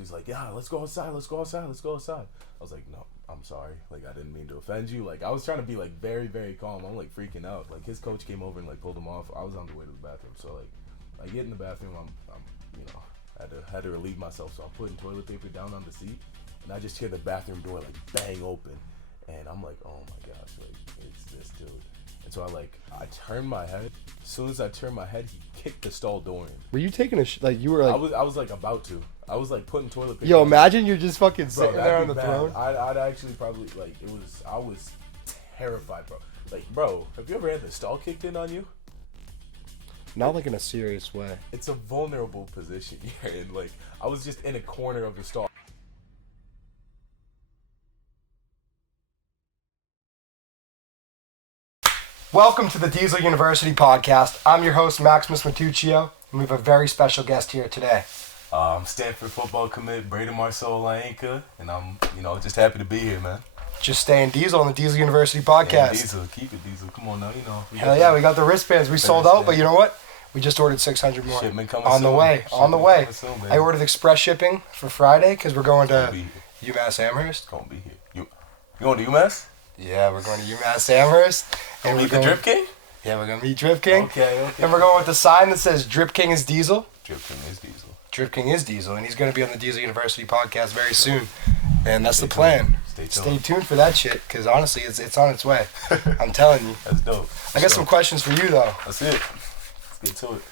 So he's like, yeah, let's go outside. I was like, no, I'm sorry. Like, I didn't mean to offend you. Like, I was trying to be, like, very, very calm. I'm, like, freaking out. Like, his coach came over and, like, pulled him off. I was on the way to the bathroom. So, like, I get in the bathroom. I'm you know, had to relieve myself. So I'm putting toilet paper down on the seat. And I just hear the bathroom door, like, bang open. And I'm like, oh, my gosh. Like, it's this dude. And so I turned my head. As soon as I turned my head, he kicked the stall door in. Were you taking like, you were like... I was like, about to. I was, like, putting toilet paper. Yo, imagine you're just fucking sitting there on the throne. I'd actually probably, like, I was terrified, bro. Like, bro, have you ever had the stall kicked in on you? Not, like, in a serious way. It's a vulnerable position you're in. Like, I was just in a corner of the stall. Welcome to the Diesel University podcast. I'm your host, Maximus Matuccio, and we have a very special guest here today. I'm Stanford football commit Braden Marceau-Olayinka, and I'm, just happy to be here, man. Just staying Diesel on the Diesel University podcast. Yeah, Diesel, keep it Diesel. Come on now, Hell yeah, we got the wristbands. We sold out, but you know what? We just ordered 600 more. Shipment coming on soon. the way. Shipment on the way. Soon, I ordered express shipping for Friday because we're going to UMass Amherst. Gonna be here. You going to UMass? Yeah, we're going to UMass Amherst. And we're going to Drip King? Yeah, we're going to meet Drip King. Okay. And we're going with the sign that says Drip King is Diesel. Drip King is Diesel. Drip King is Diesel, and he's going to be on the Diesel University podcast very soon. And that's the plan. Stay tuned for that shit, because honestly, it's on its way. I'm telling you. That's dope. I got some questions for you, though. That's it. Let's get to it.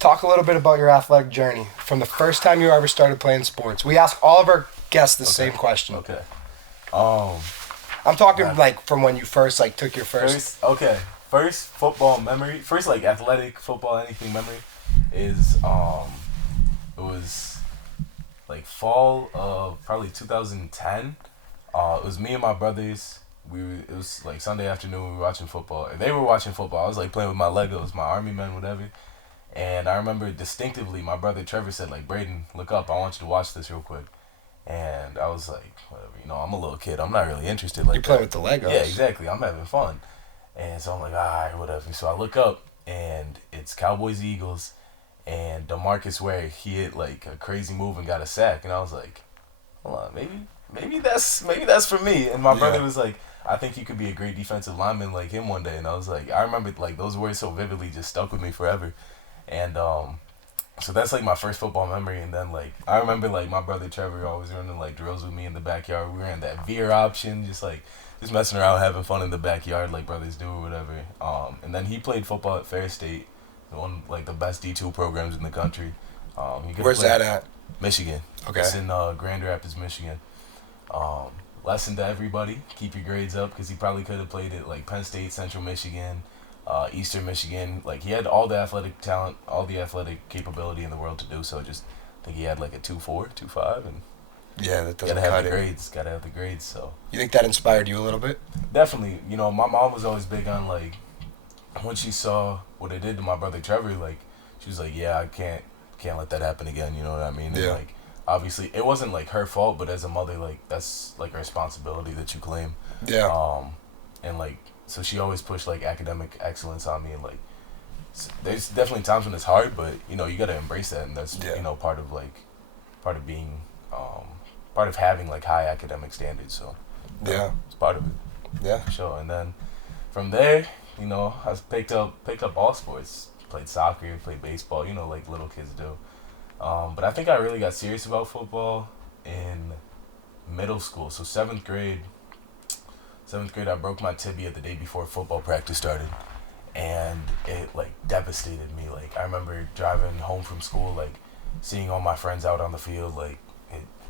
Talk a little bit about your athletic journey from the first time you ever started playing sports. We ask all of our guests the same question. Okay. I'm talking like from when you first like took your first. First football memory. First like athletic football anything memory is it was like fall of probably 2010. It was me and my brothers. It was like Sunday afternoon. We were watching football. They were watching football. I was like playing with my Legos, my army men, whatever. And I remember distinctively my brother Trevor said like, Braden, look up. I want you to watch this real quick. And I was like, whatever, I'm a little kid. I'm not really interested. Like, you play with the Legos. Yeah, exactly. I'm having fun. And so I'm like, all right, whatever. So I look up, and it's Cowboys-Eagles, and DeMarcus Ware, he hit like a crazy move and got a sack. And I was like, hold on, maybe that's for me. And my brother was like, I think you could be a great defensive lineman like him one day. And I was like, I remember like those words so vividly, just stuck with me forever. And so that's like my first football memory. And then like I remember like my brother Trevor always running like drills with me in the backyard. We ran that veer option, just messing around, having fun in the backyard like brothers do or whatever. And then he played football at Fair State, one like the best D2 programs in the country. Where's that at? Michigan. Okay. It's in Grand Rapids, Michigan. Lesson to everybody: keep your grades up, because he probably could have played at like Penn State, Central Michigan, Eastern Michigan. Like he had all the athletic talent, all the athletic capability in the world to do so. Just I think he had like a 2.4, 2.5, and that doesn't gotta have the grades. Gotta have the grades. So you think that inspired you a little bit? Definitely. My mom was always big on like when she saw what it did to my brother Trevor. Like she was like, yeah, I can't let that happen again. You know what I mean? Yeah. And, like obviously it wasn't like her fault, but as a mother, like that's like a responsibility that you claim. Yeah. And like so she always pushed like academic excellence on me, and like there's definitely times when it's hard, but you gotta embrace that, and that's part of being part of having like high academic standards. So it's part of it. Yeah. Sure. And then from there, I picked up all sports. Played soccer, played baseball, like little kids do. But I think I really got serious about football in middle school. So seventh grade, I broke my tibia the day before football practice started, and it like devastated me. Like I remember driving home from school, like seeing all my friends out on the field, like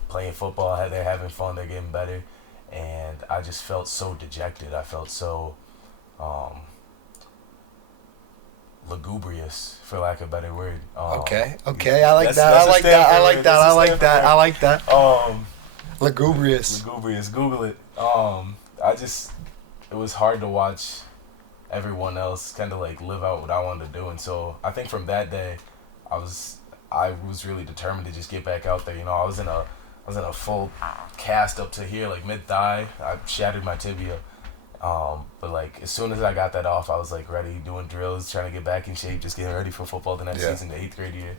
playing football. They're having fun, they're getting better, and I just felt so dejected. I felt so lugubrious, for lack of a better word. Okay, I like that. Lugubrious. Google it. It was hard to watch everyone else kind of like live out what I wanted to do, and so I think from that day, I was really determined to just get back out there. I was in a full cast up to here, like mid thigh. I shattered my tibia. But like as soon as I got that off, I was like ready, doing drills, trying to get back in shape, just getting ready for football the next season, the 8th grade year.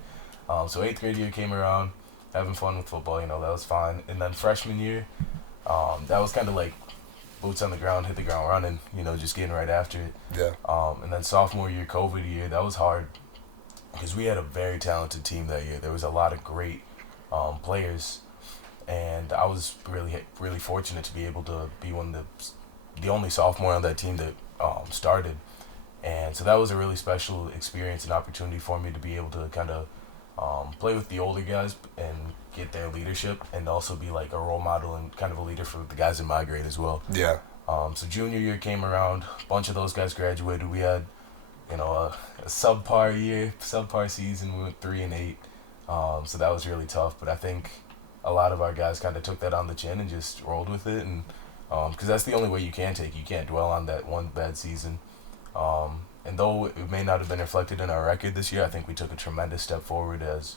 So 8th grade year came around, having fun with football. That was fine. And then freshman year, that was kind of like boots on the ground, hit the ground running. Just getting right after it. Yeah. And then sophomore year, COVID year, that was hard because we had a very talented team that year. There was a lot of great players, and I was really fortunate to be able to be the only sophomore on that team that started. And so that was a really special experience and opportunity for me to be able to kind of play with the older guys and get their leadership, and also be like a role model and kind of a leader for the guys in my grade as well. Yeah. So junior year came around, a bunch of those guys graduated. We had, a subpar season. We went 3-8. So that was really tough. But I think a lot of our guys kind of took that on the chin and just rolled with it, and because that's the only way you can't dwell on that one bad season. And though it may not have been reflected in our record this year, I think we took a tremendous step forward as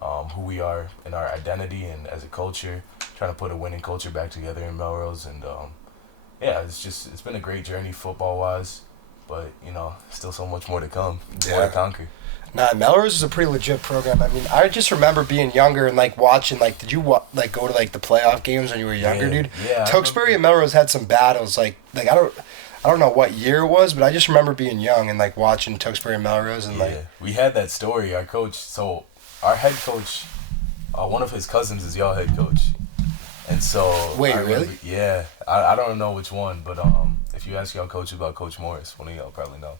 who we are in our identity and as a culture, trying to put a winning culture back together in Melrose. And it's been a great journey football-wise, but, still so much more to come, more to conquer. Nah, Melrose is a pretty legit program. I mean, I just remember being younger and, watching, did you, go to, the playoff games when you were younger, dude? Yeah. Tewksbury and Melrose had some battles. I don't know what year it was, but I just remember being young and, watching Tewksbury and Melrose. And, we had that story. Our head coach, one of his cousins is y'all head coach. And so... Wait, really? Yeah. I don't know which one, but if you ask y'all coach about Coach Morris, one of y'all probably know.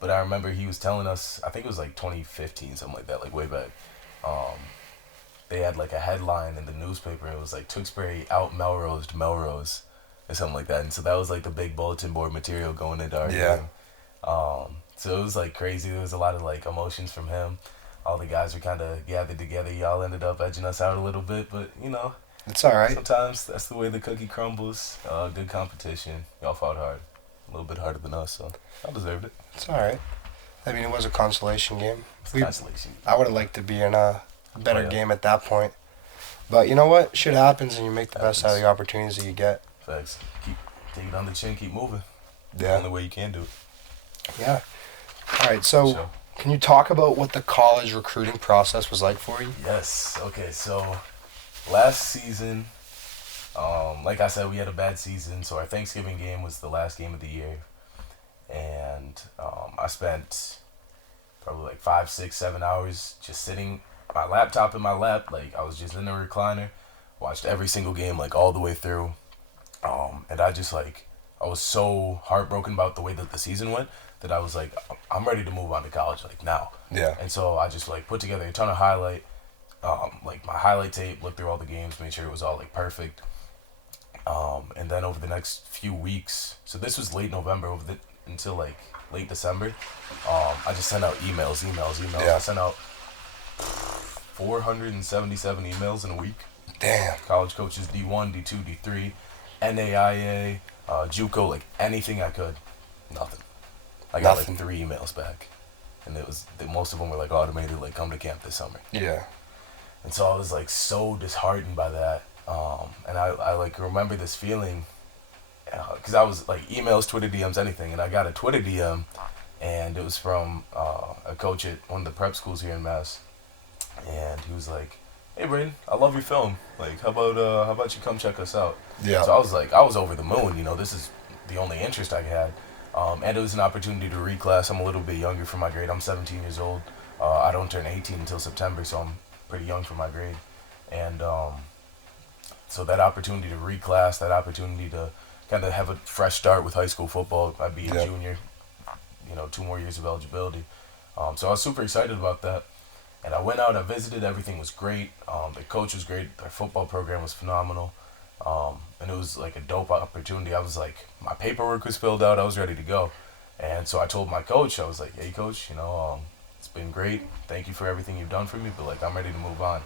But I remember he was telling us, I think it was 2015, something like that, way back. They had a headline in the newspaper. It was Tewksbury out Melrosed Melrose or something like that. And so that was the big bulletin board material going into our game. So it was crazy. There was a lot of emotions from him. All the guys were kind of gathered together. Y'all ended up edging us out a little bit, but it's all right. Sometimes that's the way the cookie crumbles. Good competition. Y'all fought hard. A little bit harder than us, so I deserved it. It's all right. I mean, it was a consolation game. Consolation. I would have liked to be in a better game at that point. But you know what? Shit happens, and you make the best out of the opportunities that you get. Facts. Take it on the chin, keep moving. Yeah. The only way you can do it. Yeah. All right, so can you talk about what the college recruiting process was like for you? Yes. Okay, so last season, like I said, we had a bad season, so our Thanksgiving game was the last game of the year. And I spent probably 5, 6, 7 hours just sitting, my laptop in my lap, I was just in the recliner, watched every single game all the way through. And I just I was so heartbroken about the way that the season went that I was I'm ready to move on to college now. Yeah. And so I just put together a ton of my highlight tape, looked through all the games, made sure it was all perfect. And then over the next few weeks, so this was late November until late December, I just sent out emails. Yeah. I sent out 477 emails in a week. Damn. College coaches, D1, D2, D3, NAIA, JUCO, anything I could. Nothing. I got 3 emails back, and most of them were automated, come to camp this summer. Yeah. And so I was so disheartened by that, and I remember this feeling, because I was emails, Twitter DMs, anything, and I got a Twitter DM, and it was from a coach at one of the prep schools here in Mass, and he was like, "Hey Braden, I love your film. How about you come check us out?" Yeah. So I was over the moon. This is the only interest I had. And it was an opportunity to reclass. I'm a little bit younger for my grade. I'm 17 years old. I don't turn 18 until September, so I'm pretty young for my grade. And so that opportunity to reclass, that opportunity to kind of have a fresh start with high school football. I'd be a junior, 2 more years of eligibility. So I was super excited about that. And I went out, I visited, everything was great. The coach was great. Their football program was phenomenal. And it was a dope opportunity. I was my paperwork was filled out. I was ready to go. And so I told my coach, I was like, "Hey coach, it's been great. Thank you for everything you've done for me, but I'm ready to move on."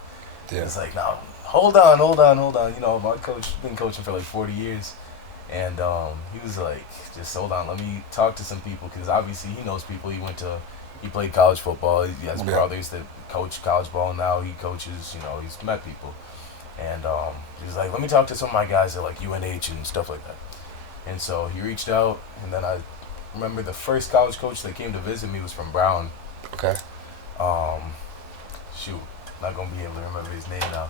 Yeah. It's no, hold on. My coach been coaching for 40 years. And he was just hold on, let me talk to some people, because obviously he knows people. He played college football. He has brothers that coach college ball now. He coaches, he's met people. And he was like, "Let me talk to some of my guys at UNH and stuff like that." And so he reached out, and then I remember the first college coach that came to visit me was from Brown. Okay. not gonna be able to remember his name now.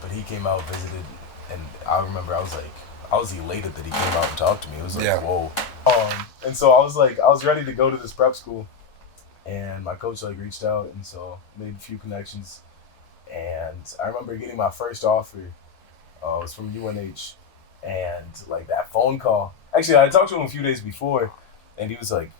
But he came out, visited, and I remember I was elated that he came out and talked to me. It was like, whoa. And so I was ready to go to this prep school, and my coach like reached out, and so made a few connections, and I remember getting my first offer. It was from UNH, and like that phone call. Actually, I talked to him a few days before, and he was like,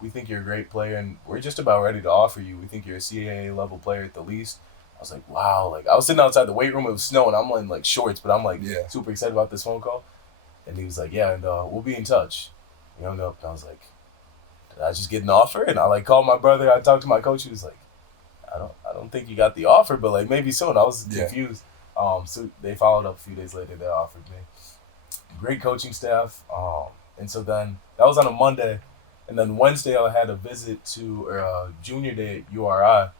we think you're a great player, and we're just about ready to offer you. We think you're a CAA level player at the least. I was like, wow. Like, I was sitting outside the weight room. It was snowing. I'm in, like, shorts, but I'm, like, super excited about this phone call. And he was like, yeah, and we'll be in touch. And I was like, did I just get an offer? And I, like, called my brother. I talked to my coach. He was like, I don't think you got the offer, but, like, maybe soon. I was confused. So they followed up a few days later. They offered me. Great coaching staff. And so then that was on a Monday. And then Wednesday I had a visit to junior day at URI. All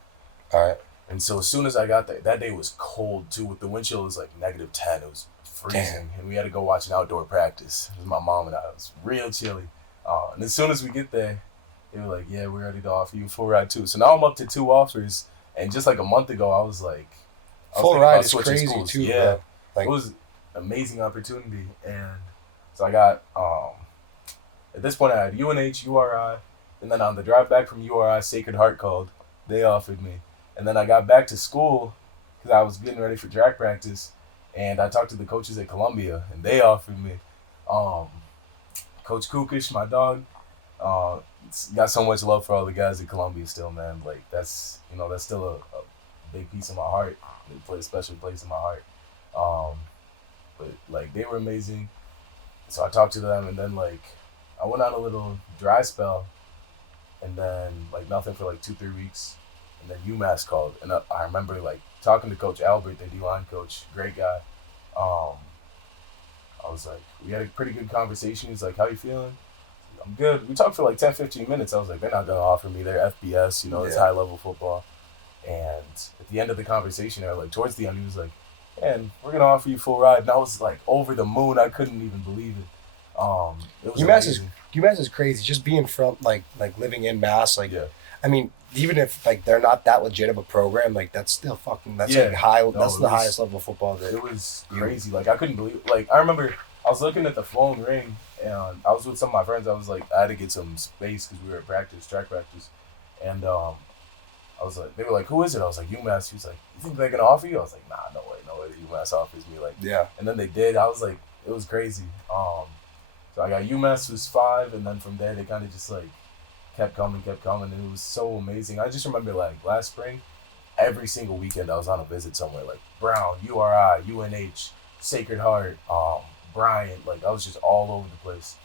right. And so as soon as I got there, that day was cold too. With the wind chill, it was like -10. It was freezing. And we had to go watch an outdoor practice. It was my mom and I. It was real chilly. And as soon as we get there, they were like, yeah, we're ready to offer you a full ride too. So now I'm up to 2 offers. And just like a month ago, I was like, full ride is crazy schools. Too, yeah. bro. Like, it was an amazing opportunity. And so I got, at this point I had UNH, URI, and then on the drive back from URI, Sacred Heart called. They offered me. And then I got back to school because I was getting ready for track practice, and I talked to the coaches at Columbia, and they offered me. Coach Kukish, my dog, got so much love for all the guys at Columbia still, man. Like, that's still a big piece of my heart. They play a special place in my heart. But, like, they were amazing. So I talked to them, and then, like, I went on a little dry spell, and then, like, nothing for, like, 2-3 weeks. And then UMass called, and I remember like talking to Coach Albert, their D-line coach, great guy. I was like, we had a pretty good conversation. He's like, how you feeling? I'm good. We talked for like 10-15 minutes. I was like, they're not going to offer me their FBS, it's high-level football. And at the end of the conversation, or like towards the end, he was like, man, we're going to offer you full ride. And I was like over the moon. I couldn't even believe it. It was UMass is crazy. Just being from like living in Mass, like, I mean, even if like they're not that legit of a program, like that's still fucking the highest level of football. That it was crazy. Like I couldn't believe. Like I remember I was looking at the phone ring, and I was with some of my friends. I was like, I had to get some space because we were at track practice, and I was like, they were like, who is it? I was like, UMass. He was like, you think they're gonna offer you? I was like, nah, no way UMass offers me. Like, and then they did. I was like, it was crazy. So I got UMass was 5, and then from there they kind of just like kept coming, and it was so amazing. I just remember like last spring, every single weekend I was on a visit somewhere, like Brown, URI, UNH, Sacred Heart, Bryant. Like I was just all over the place,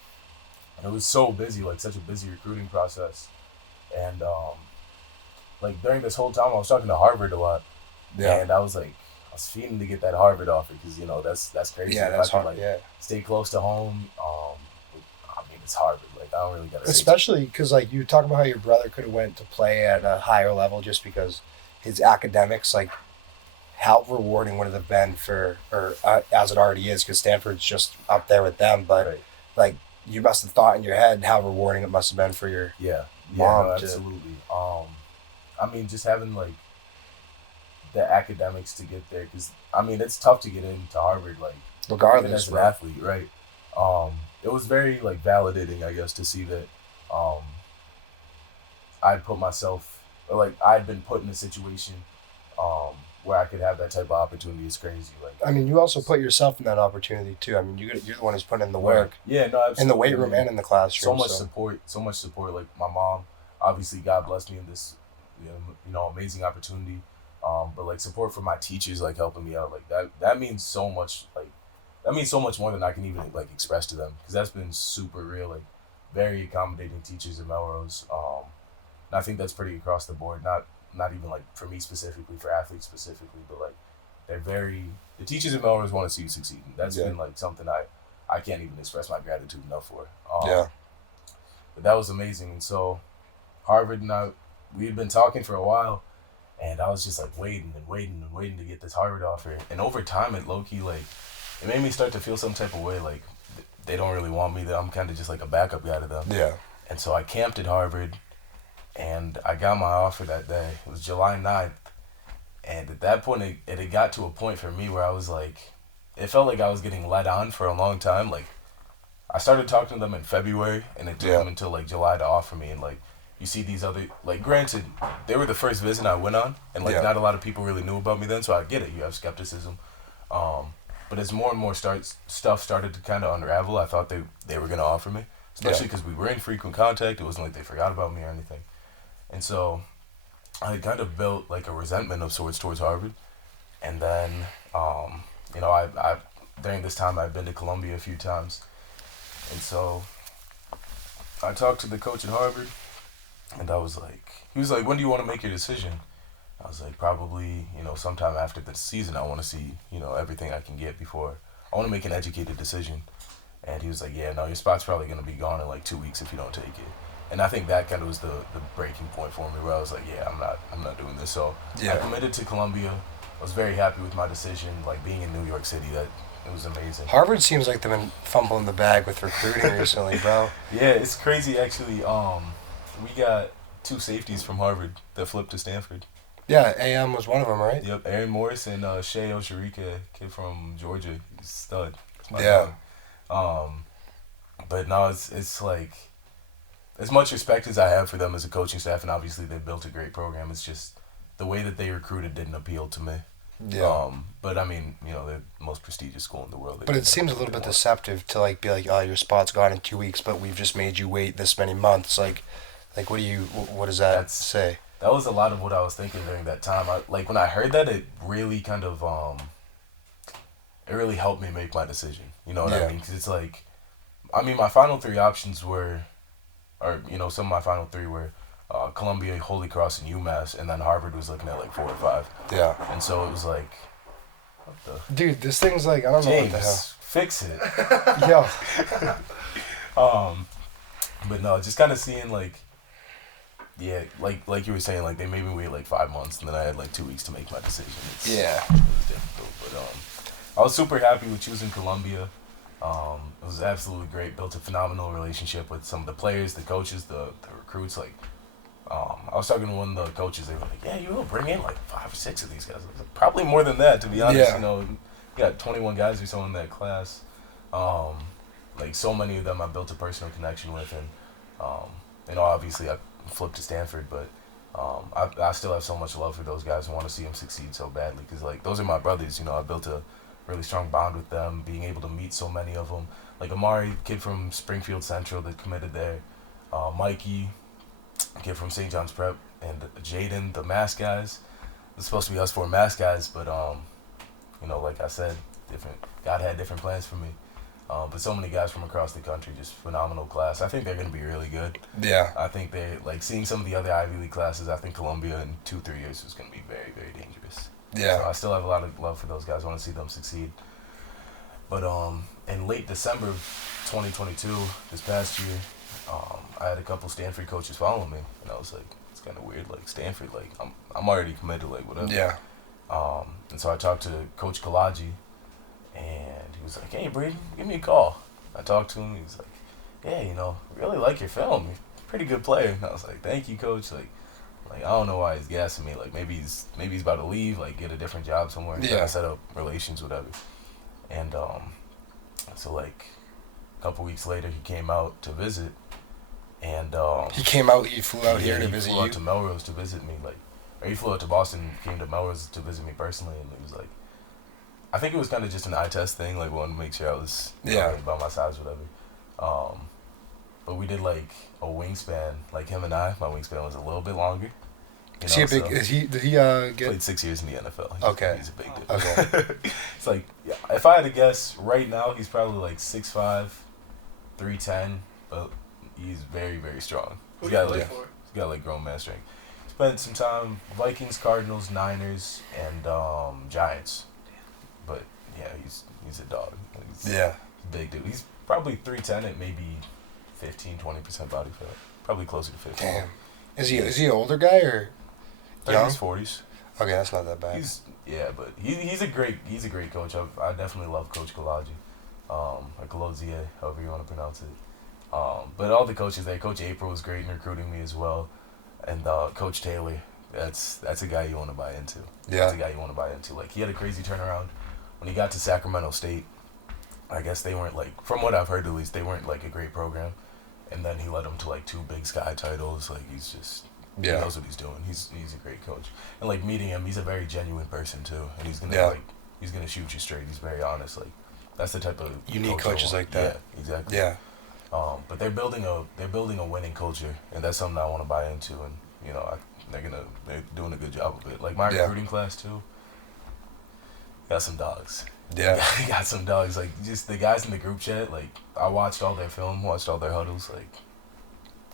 and it was so busy, like such a busy recruiting process. And like during this whole time, I was talking to Harvard a lot, and I was feeding to get that Harvard offer because that's crazy. Yeah, that's hard. Stay close to home. I mean, it's Harvard. Like I don't really gotta. Especially because like you talk about how your brother could have went to play at a higher level just because his academics, like how rewarding would it have been for, or as it already is, because Stanford's just up there with them. But like you must have thought in your head how rewarding it must have been for your mom. No, absolutely. I mean, just having like the academics to get there, because I mean it's tough to get into Harvard, like regardless as an athlete, right? It was very like validating, I guess, to see that I'd put myself, or like I'd been put in a situation where I could have that type of opportunity. Is crazy. Like I mean, you also put yourself in that opportunity too. I mean, you're the one who's putting in the work. Yeah, no, absolutely. In the weight room and in the classroom. So much support. Like my mom, obviously, God blessed me in this, amazing opportunity. But like support from my teachers, like helping me out, like that means so much. Like that means so much more than I can even like express to them, because that's been super real. Like very accommodating teachers at Melrose. And I think that's pretty across the board. Not even like for me specifically, for athletes specifically, but like the teachers at Melrose want to see you succeed. And that's been like something I can't even express my gratitude enough for. But that was amazing. And so Harvard and I, we had been talking for a while. And I was just like waiting to get this Harvard offer. And over time, it low-key, like, it made me start to feel some type of way, like, they don't really want me, that I'm kind of just like a backup guy to them. Yeah. And so I camped at Harvard, and I got my offer that day. It was July 9th. And at that point, it had got to a point for me where I was like, it felt like I was getting led on for a long time. Like, I started talking to them in February, and it took them until like July to offer me. And like, you see these other, like, granted, they were the first visit I went on, and like not a lot of people really knew about me then, so I get it. You have skepticism, but as more and more stuff started to kind of unravel, I thought they were gonna offer me, especially because we were in frequent contact. It wasn't like they forgot about me or anything, and so I kind of built like a resentment of sorts towards Harvard, and then I during this time I've been to Columbia a few times, and so I talked to the coach at Harvard, and he was like, when do you want to make your decision? I was like, probably, sometime after the season. I want to see, everything I can get before I want to make an educated decision. And he was like, yeah, no, your spot's probably going to be gone in like 2 weeks if you don't take it. And I think that kind of was the breaking point for me, where I was like, yeah, I'm not doing this. So I committed to Columbia. I was very happy with my decision. Like, being in New York City, that it was amazing. Harvard seems like they've been fumbling the bag with recruiting recently, bro. Yeah, it's crazy actually. We got 2 safeties from Harvard that flipped to Stanford. Yeah, AM was one of them, right? Yep, Aaron Morris and Shea Osharika, kid from Georgia. He's a stud. Yeah. But no, it's like, as much respect as I have for them as a coaching staff, and obviously they built a great program, it's just the way that they recruited didn't appeal to me. Yeah. But I mean, they're the most prestigious school in the world. But it seems a little bit deceptive to like be like, oh, your spot's gone in 2 weeks, but we've just made you wait this many months. Like what does that say? That was a lot of what I was thinking during that time. When I heard that, it really kind of it really helped me make my decision. You know what I mean? Because it's like, I mean, my final 3 options were, some of my final 3 were Columbia, Holy Cross, and UMass, and then Harvard was looking at like 4 or 5. Yeah. And so it was like, dude, this thing's like, I don't know what the hell. Fix it. Yeah. But no, just kind of seeing like, yeah, like you were saying, like they made me wait like 5 months, and then I had like 2 weeks to make my decision. It was difficult, but I was super happy with choosing Columbia. It was absolutely great. Built a phenomenal relationship with some of the players, the coaches, the recruits. Like, I was talking to one of the coaches. They were like, "Yeah, you will bring in like 5 or 6 of these guys. Probably more than that, to be honest. Yeah. You got 21 guys or so in that class. Like so many of them, I built a personal connection with, and obviously I flipped to Stanford, but I still have so much love for those guys and want to see them succeed so badly, because like those are my brothers. I built a really strong bond with them, being able to meet so many of them. Like Amari, kid from Springfield Central that committed there, Mikey, kid from St. John's Prep, and Jaden, the mass guys. It's supposed to be us 4 mass guys, but like I said, God had different plans for me. But so many guys from across the country, just phenomenal class. I think they're going to be really good. Yeah. I think they, like, seeing some of the other Ivy League classes, I think Columbia in 2-3 years is going to be very, very dangerous. Yeah. So I still have a lot of love for those guys. I want to see them succeed. But in late December of 2022, this past year, I had a couple Stanford coaches follow me, and I was like, it's kind of weird. Like, Stanford, like, I'm already committed, like, whatever. Yeah. And so I talked to Coach Kalaji, and he was like, hey, Braden, give me a call. I talked to him. He was like, yeah, really like your film. You're a pretty good player. And I was like, thank you, Coach. Like I don't know why he's gassing me. Like, maybe he's about to leave, like, get a different job somewhere, and try to set up relations, whatever. And so, like, a couple weeks later, he came out to visit. And he flew out here to visit you? He flew out to Melrose to visit me. Or he flew out to Boston, came to Melrose to visit me personally, and he was like, I think it was kind of just an eye test thing, like wanting to make sure I was about my size, whatever. But we did like a wingspan, like him and I. My wingspan was a little bit longer. Is he a big? Did he get? Played 6 years in the NFL. Okay. He's a big dude. Okay. It's like, if I had to guess, right now he's probably like 6'5", 310, but he's very, very strong. He's got like grown man strength. Spent some time Vikings, Cardinals, Niners, and Giants. But yeah, he's a dog. He's a big dude. He's probably 310 at maybe 15-20% body fat. Probably closer to 15. Damn. Is he an older guy or young? 30s, 40s. Okay, that's not that bad. But he's a great coach. I definitely love Coach Kalaji, or Kalozie, however you want to pronounce it. But all the coaches there, Coach April was great in recruiting me as well, and Coach Taylor, that's a guy you want to buy into. Yeah. That's a guy you want to buy into. Like, he had a crazy turnaround when he got to Sacramento State. I guess they weren't, like, from what I've heard at least, they weren't, like, a great program. And then he led them to, like, 2 Big Sky titles. Like, he's just, Yeah. he knows what he's doing. He's a great coach. And, like, meeting him, he's a very genuine person, too. And he's going to, Yeah. like, he's going to shoot you straight. He's very honest. Like, that's the type of Unique coach I coaches want. like that. Yeah, exactly. Yeah. But they're building a winning culture, and that's something I want to buy into. And, you know, they're doing a good job of it. Like, my Yeah. recruiting class, too, got some dogs. Yeah. Got some dogs. Like, just the guys in the group chat, like, I watched all their film, watched all their huddles. Like,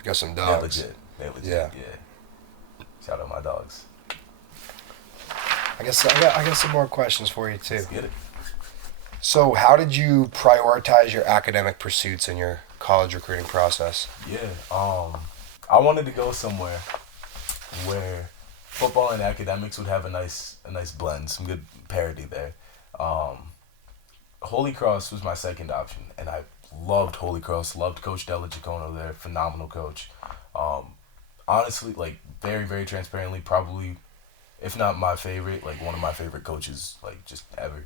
Got some they're dogs. legit. They're legit. Yeah. Yeah. Shout out my dogs. I got some more questions for you too. Let's get it. So, how did you prioritize your academic pursuits in your college recruiting process? Yeah. I wanted to go somewhere where football and academics would have a nice blend, some good parity there. Holy Cross was my second option, and I loved Holy Cross. Loved Coach Della Giacono there, phenomenal coach. Honestly, like, very, very transparently, probably, if not my favorite, like, one of my favorite coaches, like, just ever.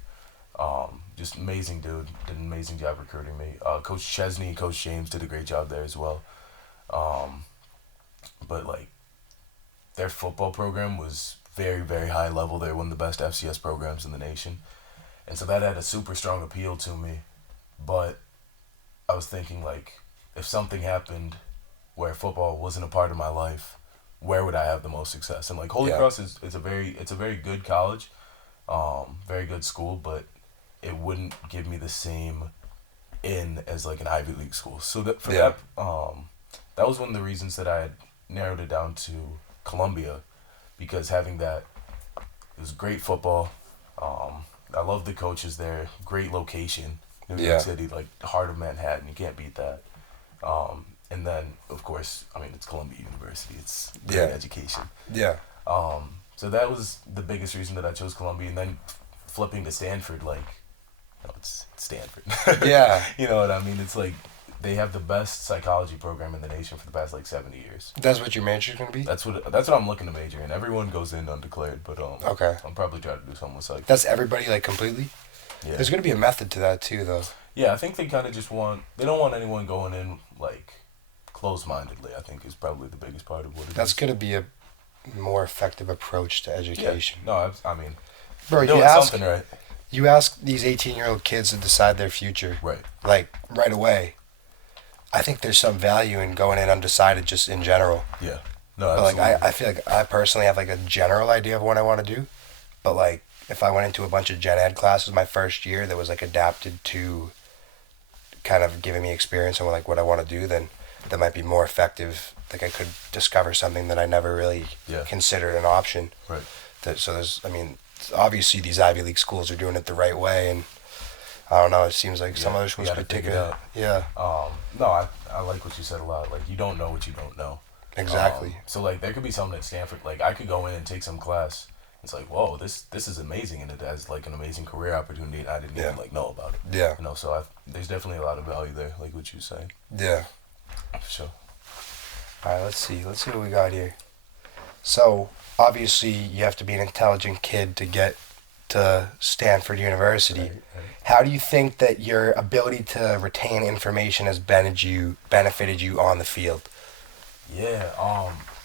Just amazing dude. Did an amazing job recruiting me. Coach Chesney and Coach James did a great job there as well. But, like, their football program was very, very high level. They're one of the best FCS programs in the nation. And so that had a super strong appeal to me. But I was thinking, like, if something happened where football wasn't a part of my life, where would I have the most success? And, like, Holy Cross is a very good college, very good school, but it wouldn't give me the same in as, like, an Ivy League school. So that that was one of the reasons that I had narrowed it down to Columbia, because having that, it was great football. I love the coaches there. Great location, New York City, like, the heart of Manhattan. You can't beat that. And then, of course, I mean, it's Columbia University. It's great education. Yeah. So that was the biggest reason that I chose Columbia. And then flipping to Stanford, like, it's Stanford. Yeah. You know what I mean? It's like they have the best psychology program in the nation for the past, like, 70 years. That's what your major's gonna be? That's what I'm looking to major in. Everyone goes in undeclared, but okay. I'm probably trying to do something with psych. That's everybody, like, completely? Yeah. There's gonna be a method to that too, though. Yeah, I think they kind of just they don't want anyone going in, like, closed-mindedly, I think, is probably the biggest part of what it is. That's gonna be a more effective approach to education. Yeah. No, I mean, bro, doing something right. You ask these 18-year-old kids to decide their future, Right. like, right away. I think there's some value in going in undecided just in general. Yeah. No, but, absolutely. like, I feel like I personally have, like, a general idea of what I want to do. But, like, if I went into a bunch of gen ed classes my first year that was, like, adapted to kind of giving me experience on, like, what I want to do, then that might be more effective. Like, I could discover something that I never really considered an option. Right. So there's, I mean, obviously these Ivy League schools are doing it the right way, and I don't know, it seems like some other schools could take it out. Yeah. No, I like what you said a lot. Like, you don't know what you don't know. Exactly. So, like, there could be something at Stanford. Like, I could go in and take some class. It's like, whoa, this is amazing, and it has, like, an amazing career opportunity, and I didn't even, like, know about it. Yeah. You know, so there's definitely a lot of value there, like what you say. Yeah. For sure. All right, let's see what we got here. So, obviously, you have to be an intelligent kid to get to Stanford University. Right. How do you think that your ability to retain information has benefited you on the field? Yeah,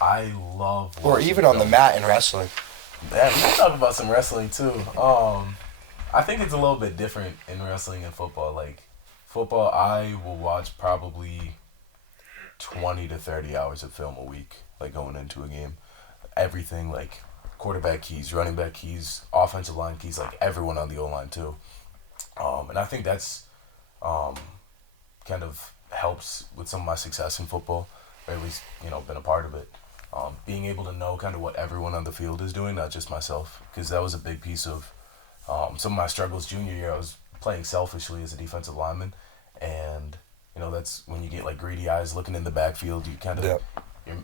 I love or even on the mat in wrestling. Yeah, we can talk about some wrestling too. I think it's a little bit different in wrestling and football. Like, football, I will watch probably 20 to 30 hours of film a week, like, going into a game. Everything, like, quarterback keys, running back keys, offensive line keys, like, everyone on the O-line too. And I think that's kind of helps with some of my success in football, or at least, you know, been a part of it. Being able to know kind of what everyone on the field is doing, not just myself, because that was a big piece of some of my struggles junior year. I was playing selfishly as a defensive lineman, and, you know, that's when you get, like, greedy eyes looking in the backfield. You kind of, you're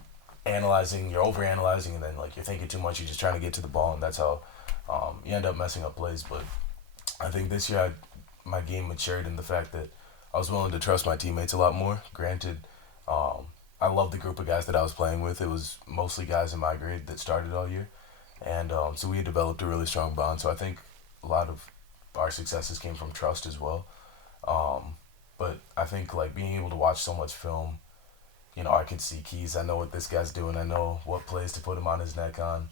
analyzing, you're overanalyzing, and then, like, you're thinking too much. You're just trying to get to the ball, and that's how you end up messing up plays. But I think this year my game matured in the fact that I was willing to trust my teammates a lot more. Granted, I love the group of guys that I was playing with. It was mostly guys in my grade that started all year. And so we had developed a really strong bond. So I think a lot of our successes came from trust as well. But I think like being able to watch so much film, you know, I could see keys. I know what this guy's doing. I know what plays to put him on his neck on.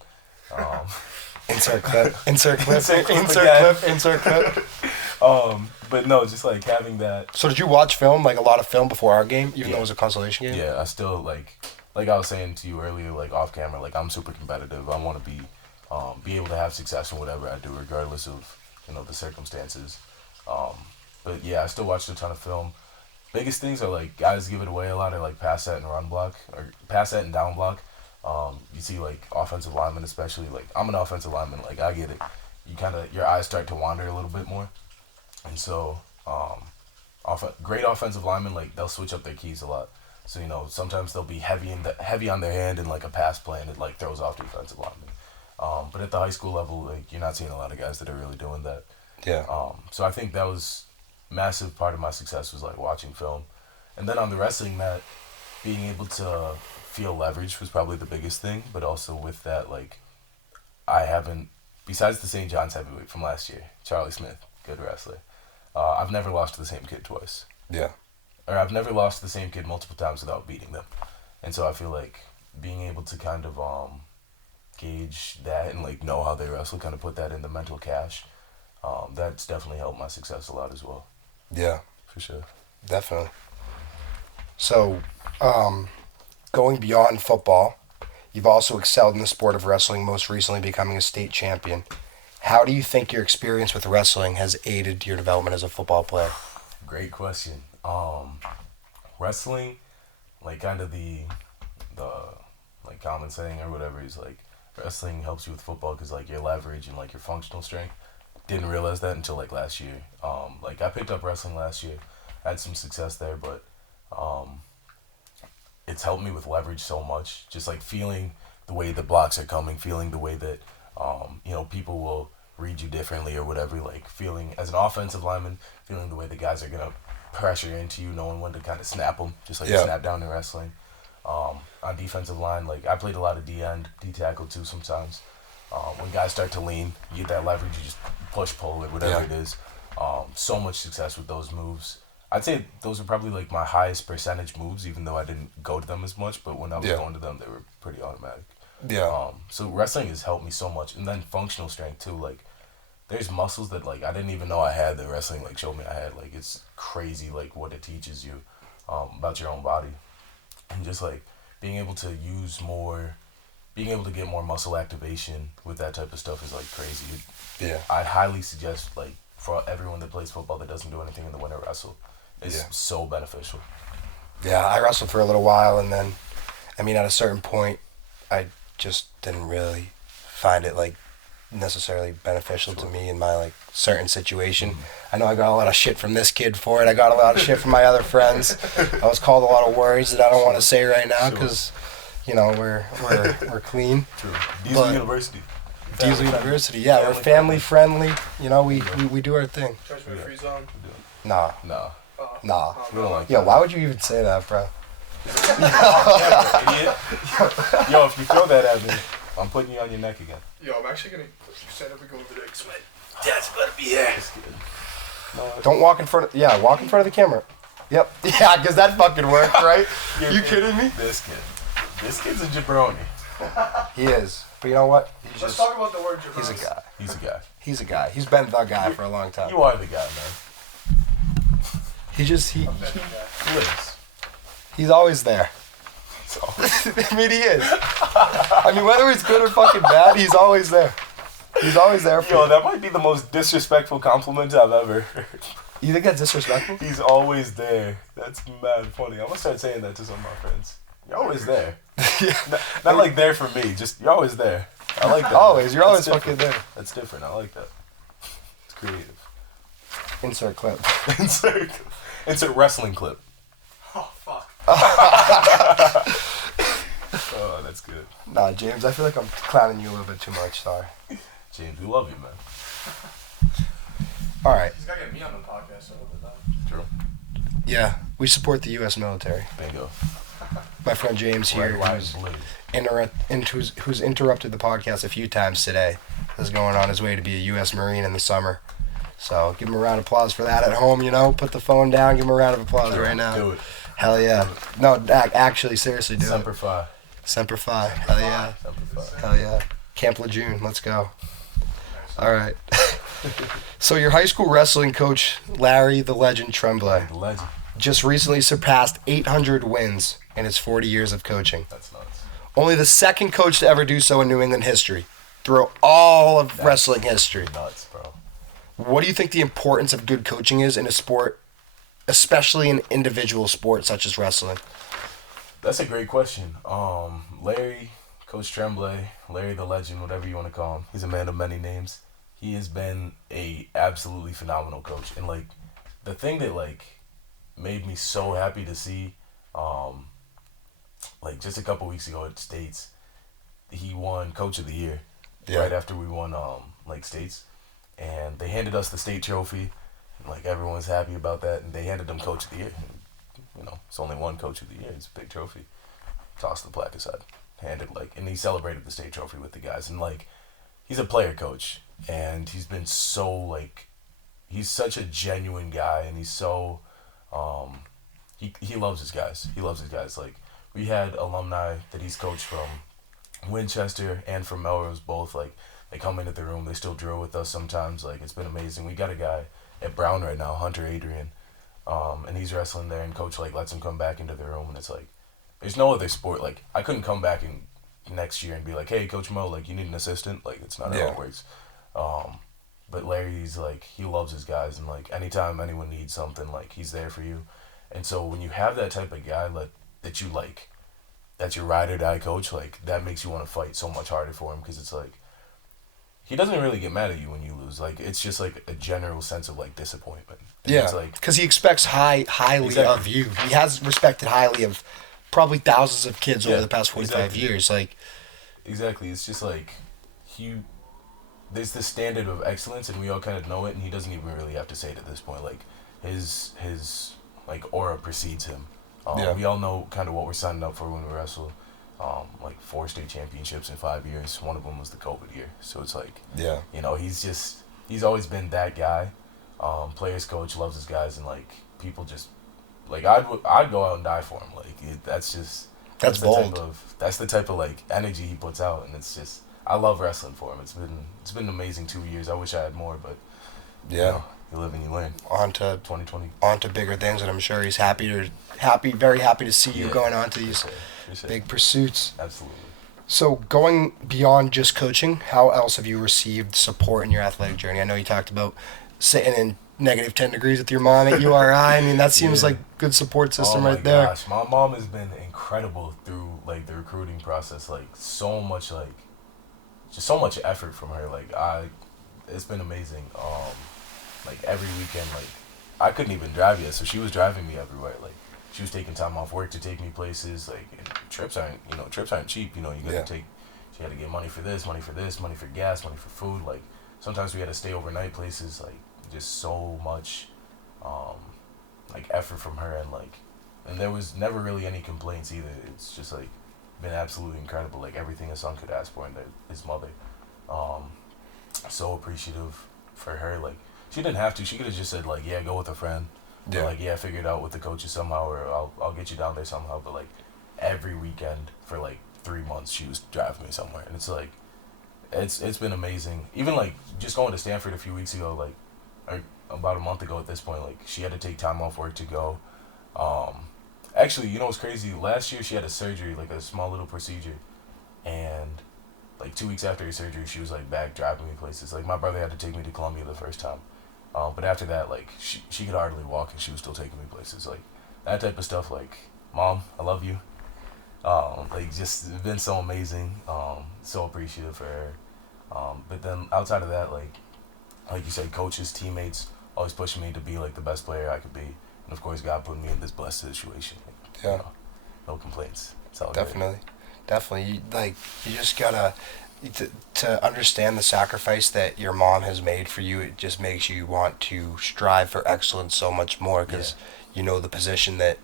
Insert clip. Insert clip. Insert clip. Insert clip. Insert clip. But no, just like having that. So did you watch film, like a lot of film before our game, even though it was a consolation game? Yeah, I still like I was saying to you earlier, like off camera, like I'm super competitive. I want to be able to have success in whatever I do, regardless of, you know, the circumstances. But yeah, I still watched a ton of film. Biggest things are like guys give it away a lot, are like pass set and run block, or pass set and down block. You see like offensive linemen, especially like I'm an offensive lineman, like I get it. You kind of your eyes start to wander a little bit more, and so great offensive linemen, like they'll switch up their keys a lot. So you know sometimes they'll be heavy on their hand in like a pass play, and it like throws off the defensive lineman. But at the high school level, like you're not seeing a lot of guys that are really doing that. Yeah. So I think that was massive part of my success was like watching film, and then on the wrestling mat, being able to feel leverage was probably the biggest thing. But also with that, like I haven't, besides the St. John's heavyweight from last year, Charlie Smith, good wrestler. I've never lost to the same kid twice. Yeah. Or I've never lost to the same kid multiple times without beating them, and so I feel like being able to kind of gauge that and like know how they wrestle, kind of put that in the mental cache. That's definitely helped my success a lot as well. Yeah. For sure. Definitely. So, going beyond football, you've also excelled in the sport of wrestling, most recently becoming a state champion. How do you think your experience with wrestling has aided your development as a football player? Great question. Wrestling, like kind of the like common saying or whatever is like wrestling helps you with football because like your leverage and like your functional strength. Didn't realize that until like last year. Like I picked up wrestling last year, had some success there, but it's helped me with leverage so much. Just like feeling the way the blocks are coming, feeling the way that you know, people will read you differently or whatever. Like feeling as an offensive lineman, feeling the way the guys are gonna pressure into you, knowing when to kind of snap them, just like snap down in wrestling. On defensive line, like I played a lot of D-end, D-tackle too sometimes. When guys start to lean, you get that leverage, you just push, pull, or whatever it is. So much success with those moves. I'd say those are probably like my highest percentage moves, even though I didn't go to them as much. But when I was going to them, they were pretty automatic. Yeah. So wrestling has helped me so much, and then functional strength too. Like, there's muscles that like I didn't even know I had that wrestling like showed me I had. Like, it's crazy like what it teaches you about your own body, and just like being able to get more muscle activation with that type of stuff is like crazy. Yeah. I'd highly suggest like for everyone that plays football that doesn't do anything in the winter wrestle. It's so beneficial. Yeah, I wrestled for a little while, and then, I mean, at a certain point, I just didn't really find it like necessarily beneficial to me in my like certain situation. I know I got a lot of shit from this kid for it. I got a lot of shit from my other friends. I was called a lot of words that I don't want to say right now because, you know, we're clean. True. Diesel University. Diesel University, yeah, we're family friendly. You know, we do our thing. Charge me a free zone. Nah. We don't like Yo, why would you even say that, bro? Idiot. Yo, if you throw that at me, I'm putting you on your neck again. Yo, I'm actually gonna stand up and go over there. Cause Dad's about to be here. Don't walk in front of, walk in front of the camera. Yep. Yeah, because that fucking worked, right? You kidding me? This kid's a jabroni. He is. But you know what? Let's talk about the word jabroni. He's a guy. He's a guy. He's a guy. He's been the guy for a long time. You are the guy, man. He lives. He's always there. I mean, he is. I mean, whether it's good or fucking bad, he's always there. He's always there for Yo, that might be the most disrespectful compliment I've ever heard. You think that's disrespectful? He's always there. That's mad funny. I'm gonna start saying that to some of my friends. You're always there. Not like there for me, just you're always there. I like that. Always. You're always different. fucking there. That's different. I like that. It's creative. Insert clip. Insert wrestling clip. Oh, fuck. Oh, that's good. Nah, James, I feel like I'm clowning you a little bit too much. Sorry. James, we love you, man. All right. He's got to get me on the podcast. I love that. True. Yeah, we support the U.S. military. Bingo. my friend James here, who's interrupted the podcast a few times today, is going on his way to be a U.S. Marine in the summer. So give him a round of applause for that at home, Put the phone down, give him a round of applause right now. Do it. Hell yeah. No, actually, seriously, do Semper it. Fi. Semper Fi. Hell yeah. Semper Fi. Hell yeah. Camp Lejeune, let's go. All right. So your high school wrestling coach, Larry the Legend Tremblay, The legend. just recently surpassed 800 wins in his 40 years of coaching. That's nuts. Only the second coach to ever do so in New England history, throughout all of wrestling history. Nuts, bro. What do you think the importance of good coaching is in a sport, especially in individual sports such as wrestling? That's a great question. Larry, Coach Tremblay, Larry the Legend, whatever you want to call him. He's a man of many names. He has been a absolutely phenomenal coach. And, the thing that, made me so happy to see, just a couple weeks ago at States, he won Coach of the Year right after we won, States. And they handed us the state trophy. And, everyone's happy about that. And they handed him Coach of the Year. And, it's only one Coach of the Year. It's a big trophy. Tossed the plaque aside. Handed, and he celebrated the state trophy with the guys. And, he's a player coach. And he's been so, he's such a genuine guy. And he's so, he loves his guys. He loves his guys. We had alumni that he's coached from Winchester and from Melrose, both, they come into the room, they still drill with us sometimes. It's been amazing. We got a guy at Brown right now, Hunter Adrian, and he's wrestling there, and coach lets him come back into the room, and it's there's no other sport. I couldn't come back next year and be hey, Coach Mo, you need an assistant. It's not how it works. But Larry's he loves his guys, and anytime anyone needs something, he's there for you. And so when you have that type of guy that you that's your ride or die coach, that makes you want to fight so much harder for him, because it's he doesn't really get mad at you when you lose. It's just a general sense of disappointment. And Yeah, because he expects highly Exactly. of you. He has respected highly of probably thousands of kids over the past 45 exactly. years. Exactly. It's just there's this standard of excellence, and we all kind of know it, and he doesn't even really have to say it at this point. His aura precedes him. We all know kind of what we're signing up for when we wrestle. 4 state championships in 5 years. One of them was the COVID year. So it's he's always been that guy. Players coach, loves his guys, and people just I'd go out and die for him. That's bold. That's the type of energy he puts out, and it's just I love wrestling for him. It's been an amazing 2 years. I wish I had more, but Yeah. You live and you learn. On to 2020. On to bigger things, and I'm sure he's very happy to see you going on to these big pursuits. Absolutely. So going beyond just coaching, how else have you received support in your athletic journey? I know you talked about sitting in negative 10 degrees with your mom at URI. I mean, that seems like good support system right there. Gosh, my mom has been incredible through the recruiting process. So much just so much effort from her. It's been amazing. Every weekend, I couldn't even drive yet, so she was driving me everywhere. She was taking time off work to take me places. And trips aren't cheap. You gotta take. She had to get money for this, money for gas, money for food. Sometimes we had to stay overnight places. Just so much, effort from her, and there was never really any complaints either. It's just been absolutely incredible. Everything a son could ask for, and his mother. So appreciative for her. She didn't have to. She could have just said yeah, go with a friend. Yeah. Or, yeah, figure it out with the coaches somehow, or I'll get you down there somehow. But every weekend for 3 months, she was driving me somewhere, and it's been amazing. Even just going to Stanford a few weeks ago, or about a month ago at this point, she had to take time off work to go. Actually, what's crazy? Last year she had a surgery, a small little procedure, and 2 weeks after her surgery, she was back driving me places. My brother had to take me to Columbia the first time. But after that, she could hardly walk, and she was still taking me places. That type of stuff, Mom, I love you. Just it's been so amazing. So appreciative for her. But then outside of that, like you said, coaches, teammates, always pushing me to be the best player I could be. And of course, God put me in this blessed situation. Yeah. No complaints. It's all Definitely. Definitely. You just gotta, to understand the sacrifice that your mom has made for you, it just makes you want to strive for excellence so much more, because you know the position that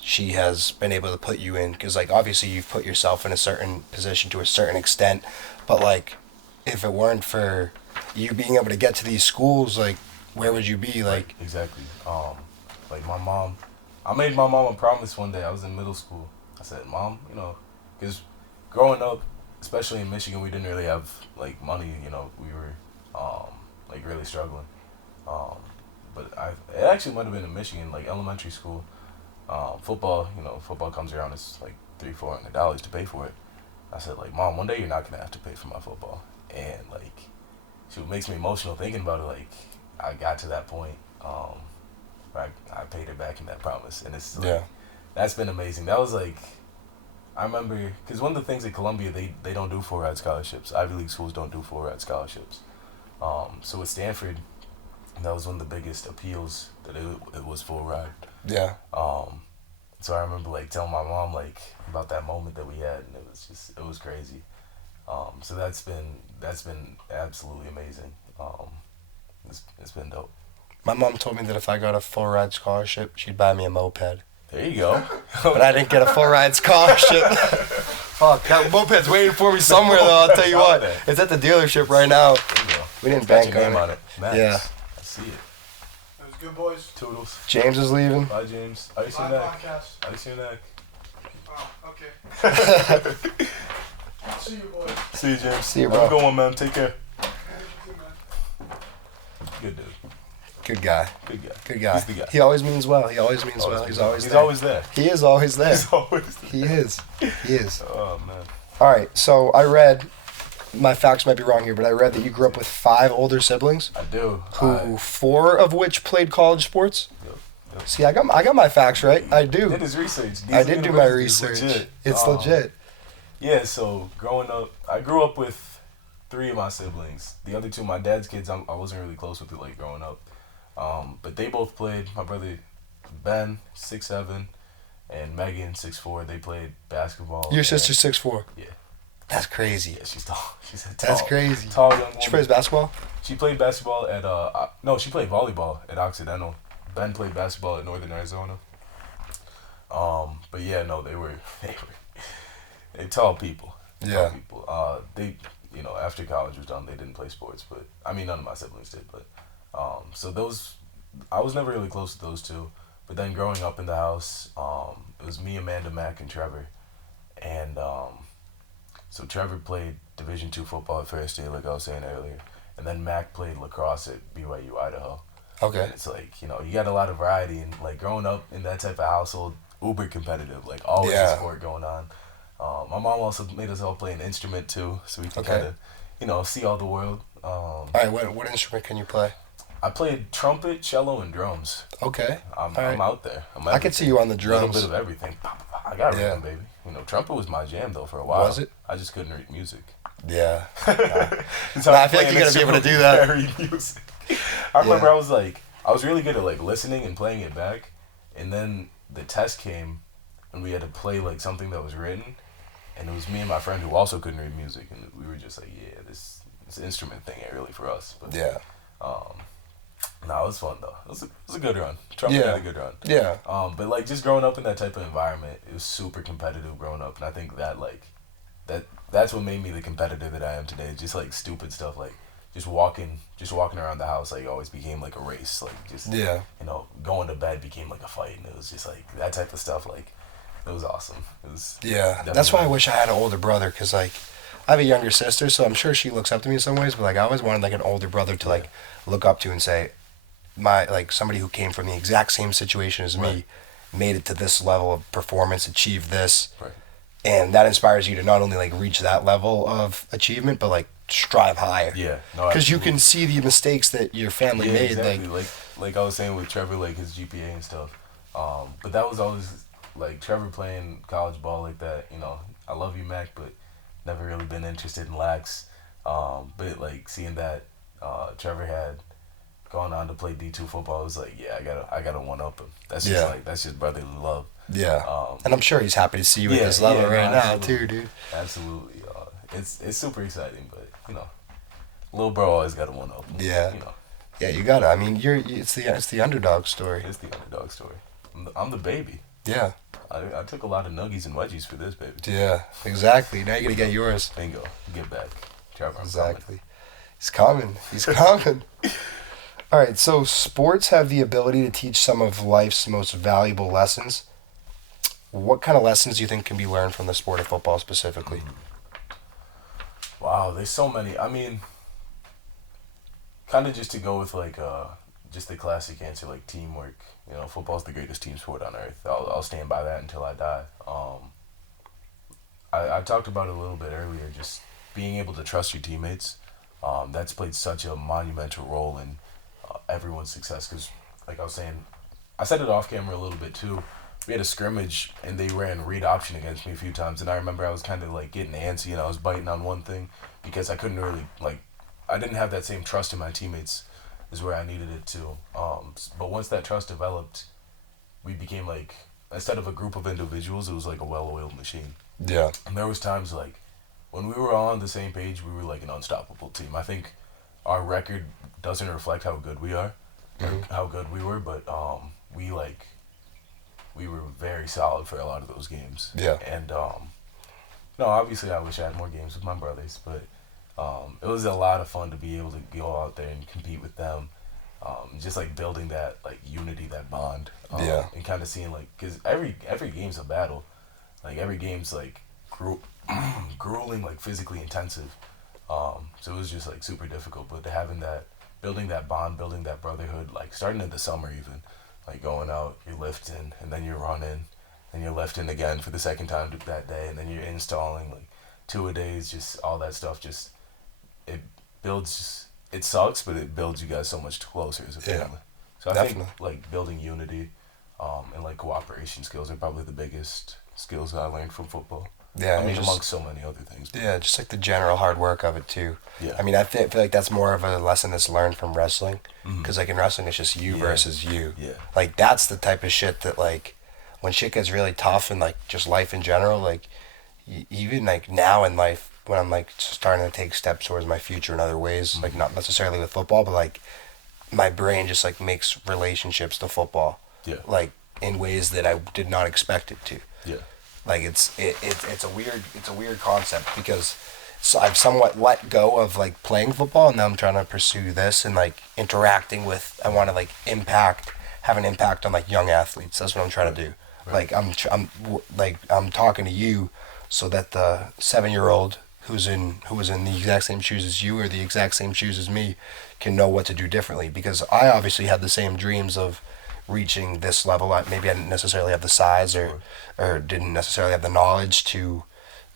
she has been able to put you in, because like obviously you've put yourself in a certain position to a certain extent, but like if it weren't for you being able to get to these schools, like where would you be? Like Exactly. Like my mom, I made my mom a promise one day. I was in middle school. I said, Mom, because growing up, especially in Michigan, we didn't really have like money. We were like really struggling. Um, but it actually might have been in Michigan, like elementary school. Football, football comes around. It's like $300-$400 to pay for it. I said, like, Mom, one day you're not gonna have to pay for my football, and like, she makes me emotional thinking about it. Like, I got to that point. Where I paid her back in that promise, and it's like, that's been amazing. That was like, I remember, because one of the things at Columbia, they don't do full ride scholarships. Ivy League schools don't do full ride scholarships. So at Stanford, that was one of the biggest appeals, that it was full ride. yeah, So I remember like telling my mom like about that moment that we had, and it was crazy. So that's been absolutely amazing. It's been dope. my mom told me that if I got a full ride scholarship, she'd buy me a moped. There you go. But I didn't get a full ride scholarship. Fuck, that moped's waiting for me somewhere though. I'll tell you what, it's at the dealership right now. There you go. We didn't Got bank your name on on it. it. Max. Yeah. I see it. It was good, boys. Toodles. James is leaving. Bye, James. Ice your Live neck. podcast. Ice your neck. Oh, okay. See you, boys. See you, James. See you, Have a bro. good one, man. Take care. You too, man. Good dude. Good guy. Good guy. Good guy. He's the guy. He always means well. He always means well. He's always He's there. always there. He is always there. He's always there. He is. He is. Oh man. All right. So I read, my facts might be wrong here, but I read that you grew up with 5 older siblings, I do. who 4 of which played college sports. Yep. See, I got my facts right. I do. Did his research. I did do my Universities research. legit. It's legit. Yeah, so growing up, I grew up with 3 of my siblings. The other 2, my dad's kids, I wasn't really close with it like growing up. But they both played. My brother Ben, 6'7", and Megan, 6'4". They played basketball. Your and- sister's 6'4". Yeah. That's crazy. Yeah, she's tall. She's a tall. That's crazy. Tall young woman. She plays basketball. She played basketball at no, she played volleyball at Occidental. Ben played basketball at Northern Arizona. But yeah, no, they're tall people. Yeah. Tall people. They, after college was done, they didn't play sports, but I mean, none of my siblings did. But so those, I was never really close to those 2. But then growing up in the house, it was me, Amanda, Mac, and Trevor, and so Trevor played Division II football at Ferris State, like I was saying earlier, and then Mac played lacrosse at BYU Idaho. Okay. And it's like, you got a lot of variety, and like growing up in that type of household, uber competitive, like always a sport going on. My mom also made us all play an instrument too, so we could kind of, see all the world. All right. What instrument can you play? I played trumpet, cello, and drums. Okay. I'm out there. I can see you on the A drums. little bit of everything. I got rhythm, baby. Trumpet was my jam though for a while. Was it? I just couldn't read music. Yeah. So I feel like you're gonna be able to do that. Read music. I remember I was really good at like listening and playing it back, and then the test came, and we had to play like something that was written, and it was me and my friend who also couldn't read music, and we were just like, yeah, this instrument thing ain't really for us. But Yeah. no, it was fun though. It was a good run. Trumpet had a good run. Yeah. But like just growing up in that type of environment, it was super competitive growing up, and I think that that's what made me the competitor that I am today. Just like stupid stuff, like just walking around the house, like always became like a race, like just going to bed became like a fight, and it was just like that type of stuff. Like it was awesome. It was That's why I wish I had an older brother, because like I have a younger sister, so I'm sure she looks up to me in some ways, but like I always wanted like an older brother to like look up to and say, somebody who came from the exact same situation as me made it to this level of performance, achieved this. Right. And that inspires you to not only like reach that level of achievement, but like strive higher. Yeah. No, Because you can see the mistakes that your family made. Exactly. Like I was saying with Trevor, like his GPA and stuff. But that was always like Trevor playing college ball like that. I love you, Mac, but never really been interested in lax. But like seeing that Trevor had gone on to play D2 football, it was like, yeah, I gotta one up him. That's just that's just brotherly love. Yeah. And I'm sure he's happy to see you at this level now too, dude. Absolutely. It's super exciting, but little bro always got to one up. Yeah. Yeah, you gotta. I mean, it's the underdog story. It's the underdog story. I'm the baby. Yeah. I took a lot of nuggies and wedgies for this, baby. Yeah. Exactly. Now you're gonna get yours. Bingo. Get back. Trevor, I'm Exactly. He's coming. He's coming. All right. So sports have the ability to teach some of life's most valuable lessons. What kind of lessons do you think can be learned from the sport of football specifically? Wow, there's so many. I mean, kind of just to go with like just the classic answer, like teamwork. You know, football's the greatest team sport on earth. I'll stand by that until I die. I talked about it a little bit earlier, just being able to trust your teammates. That's played such a monumental role in everyone's success. Because, like I was saying, I said it off camera a little bit too. We had a scrimmage and they ran read option against me a few times, and I remember I was kind of like getting antsy and I was biting on one thing because I couldn't really I didn't have that same trust in my teammates is where I needed it to. But once that trust developed, we became like, instead of a group of individuals, it was like a well-oiled machine. Yeah. And there was times like when we were all on the same page, we were like an unstoppable team. I think our record doesn't reflect how good we are, or how good we were, but we were very solid for a lot of those games. Yeah. And no, obviously I wish I had more games with my brothers, but it was a lot of fun to be able to go out there and compete with them. Just like building that like unity, that bond, Yeah. and kind of seeing like, because every game's a battle, like every game's like grueling, like physically intensive. So it was just like super difficult, but having that, building that bond, building that brotherhood, like starting in the summer even, like going out, you're lifting, and then you're running, and you're lifting again for the second time that day, and then you're installing like 2-a-days, just all that stuff. Just it builds. It sucks, but it builds you guys so much closer as a family. Yeah, So I definitely. think like building unity, and like cooperation skills are probably the biggest skills that I learned from football. Yeah. I mean, just, amongst so many other things. yeah, just like the general hard work of it too. Yeah. I mean, I feel like that's more of a lesson that's learned from wrestling, Mhm. because like in wrestling, it's just you Yeah. versus you. Yeah. Like that's the type of shit that like when shit gets really tough and like just life in general, like even like now in life when I'm like starting to take steps towards my future in other ways, like not necessarily with football, but like my brain just like makes relationships to football, Yeah. like in ways that I did not expect it to. Yeah. Like it's a weird concept because I've somewhat let go of like playing football and now I'm trying to pursue this and like interacting with. I want to like have an impact on like young athletes. That's what I'm trying to do. Right. Like I'm talking to you so that the 7-year-old who was in the exact same shoes as you or the exact same shoes as me can know what to do differently, because I obviously had the same dreams of reaching this level. Maybe I didn't necessarily have the size or didn't necessarily have the knowledge to,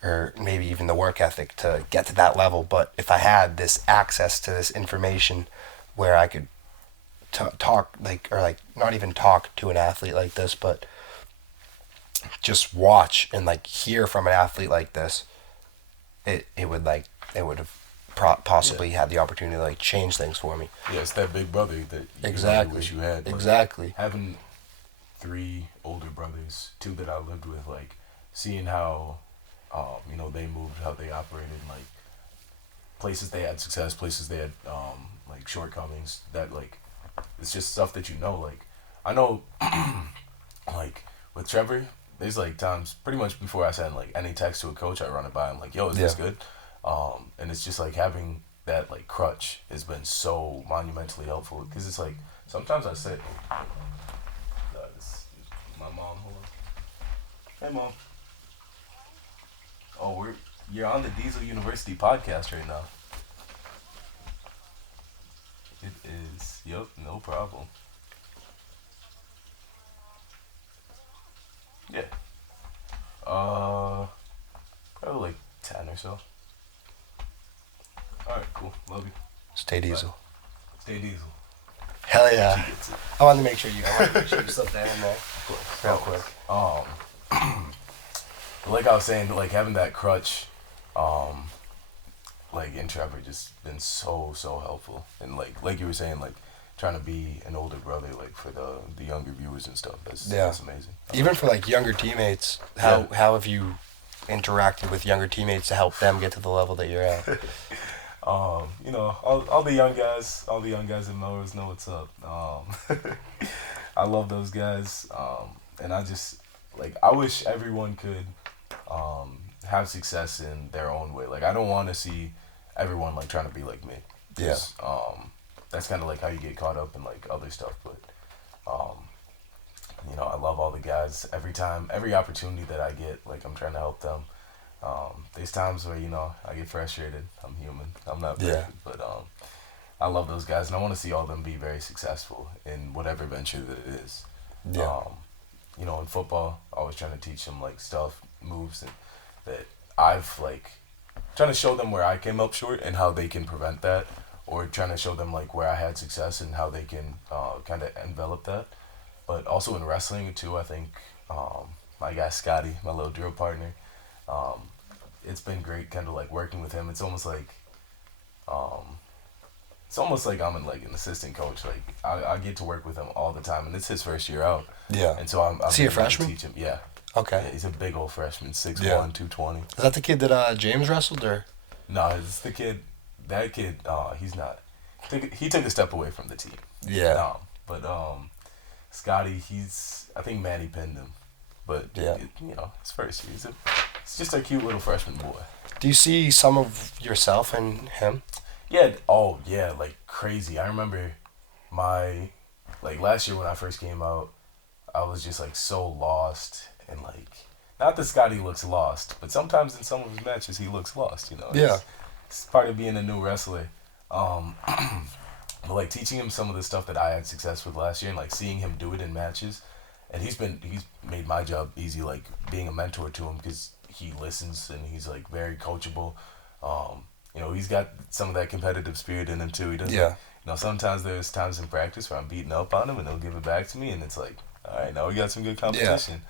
or maybe even the work ethic to get to that level. But if I had this access to this information where I could talk not even talk to an athlete like this, but just watch and like hear from an athlete like this, it would have possibly had the opportunity to like change things for me. Yeah, it's that big brother that you Exactly. wish you had. Like, Exactly. having 3 older brothers, 2 that I lived with, like seeing how, they moved, how they operated, like places they had success, places they had like shortcomings. That like, it's just stuff that you know. Like I know, like with Trevor, there's like times pretty much before I send like any text to a coach, I run it by him like, "Yo, is this good?" And it's just like having that like crutch has been so monumentally helpful, because it's like sometimes I say, this is my mom. Hold on. Hey, Mom. Oh, you're on the Diesel University podcast right now. It is. Yep, no problem. Yeah. Probably like 10 or so. Alright, cool. Love you. Stay Diesel. Stay Diesel. Hell yeah. She gets it. I wanted to make sure you slipped that in there. Real quick. Like I was saying, like having that crutch, like in Trevor, just been so helpful, and like you were saying, like trying to be an older brother, like for the younger viewers and stuff. That's amazing. Even for like younger teammates, how have you interacted with younger teammates to help them get to the level that you're at? All the young guys in Melrose know what's up. I love those guys, and I just like I wish everyone could have success in their own way. Like I don't want to see everyone like trying to be like me. Yeah. That's kind of like how you get caught up in like other stuff. But you know, I love all the guys. Every opportunity that I get, like I'm trying to help them. There's times where, you know, I get frustrated. I'm human. I'm not perfect, but I love those guys, and I want to see all of them be very successful in whatever venture that it is. Yeah. You know, in football, always trying to teach them like stuff, moves, and that I've like trying to show them where I came up short and how they can prevent that, or trying to show them like where I had success and how they can kind of envelop that. But also in wrestling too, I think my guy Scotty, my little drill partner, it's been great kind of like working with him. It's almost like I'm an assistant coach. Like I get to work with him all the time, and it's his first year out. Yeah. And so I'm Is he a freshman? Teach him. Yeah. Okay. Yeah, he's a big old freshman, 6'1", Yeah. 220. Is that the kid that James wrestled, or? No, it's the kid. That kid, he's not. He took a step away from the team. Yeah. But Scotty, I think Manny pinned him. But Yeah. you know, his first year. It's just a cute little freshman boy. Do you see some of yourself in him? Yeah. Oh, yeah. Like crazy. I remember last year when I first came out, I was just like so lost and like, not that Scotty looks lost, but sometimes in some of his matches he looks lost. You know. Yeah. It's part of being a new wrestler. But like teaching him some of the stuff that I had success with last year, and like seeing him do it in matches, and he's made my job easy, like being a mentor to him, because he listens and he's like very coachable. You know, he's got some of that competitive spirit in him too. He doesn't. Yeah. You know, sometimes there's times in practice where I'm beating up on him and he'll give it back to me, and it's like, all right, now we got some good competition.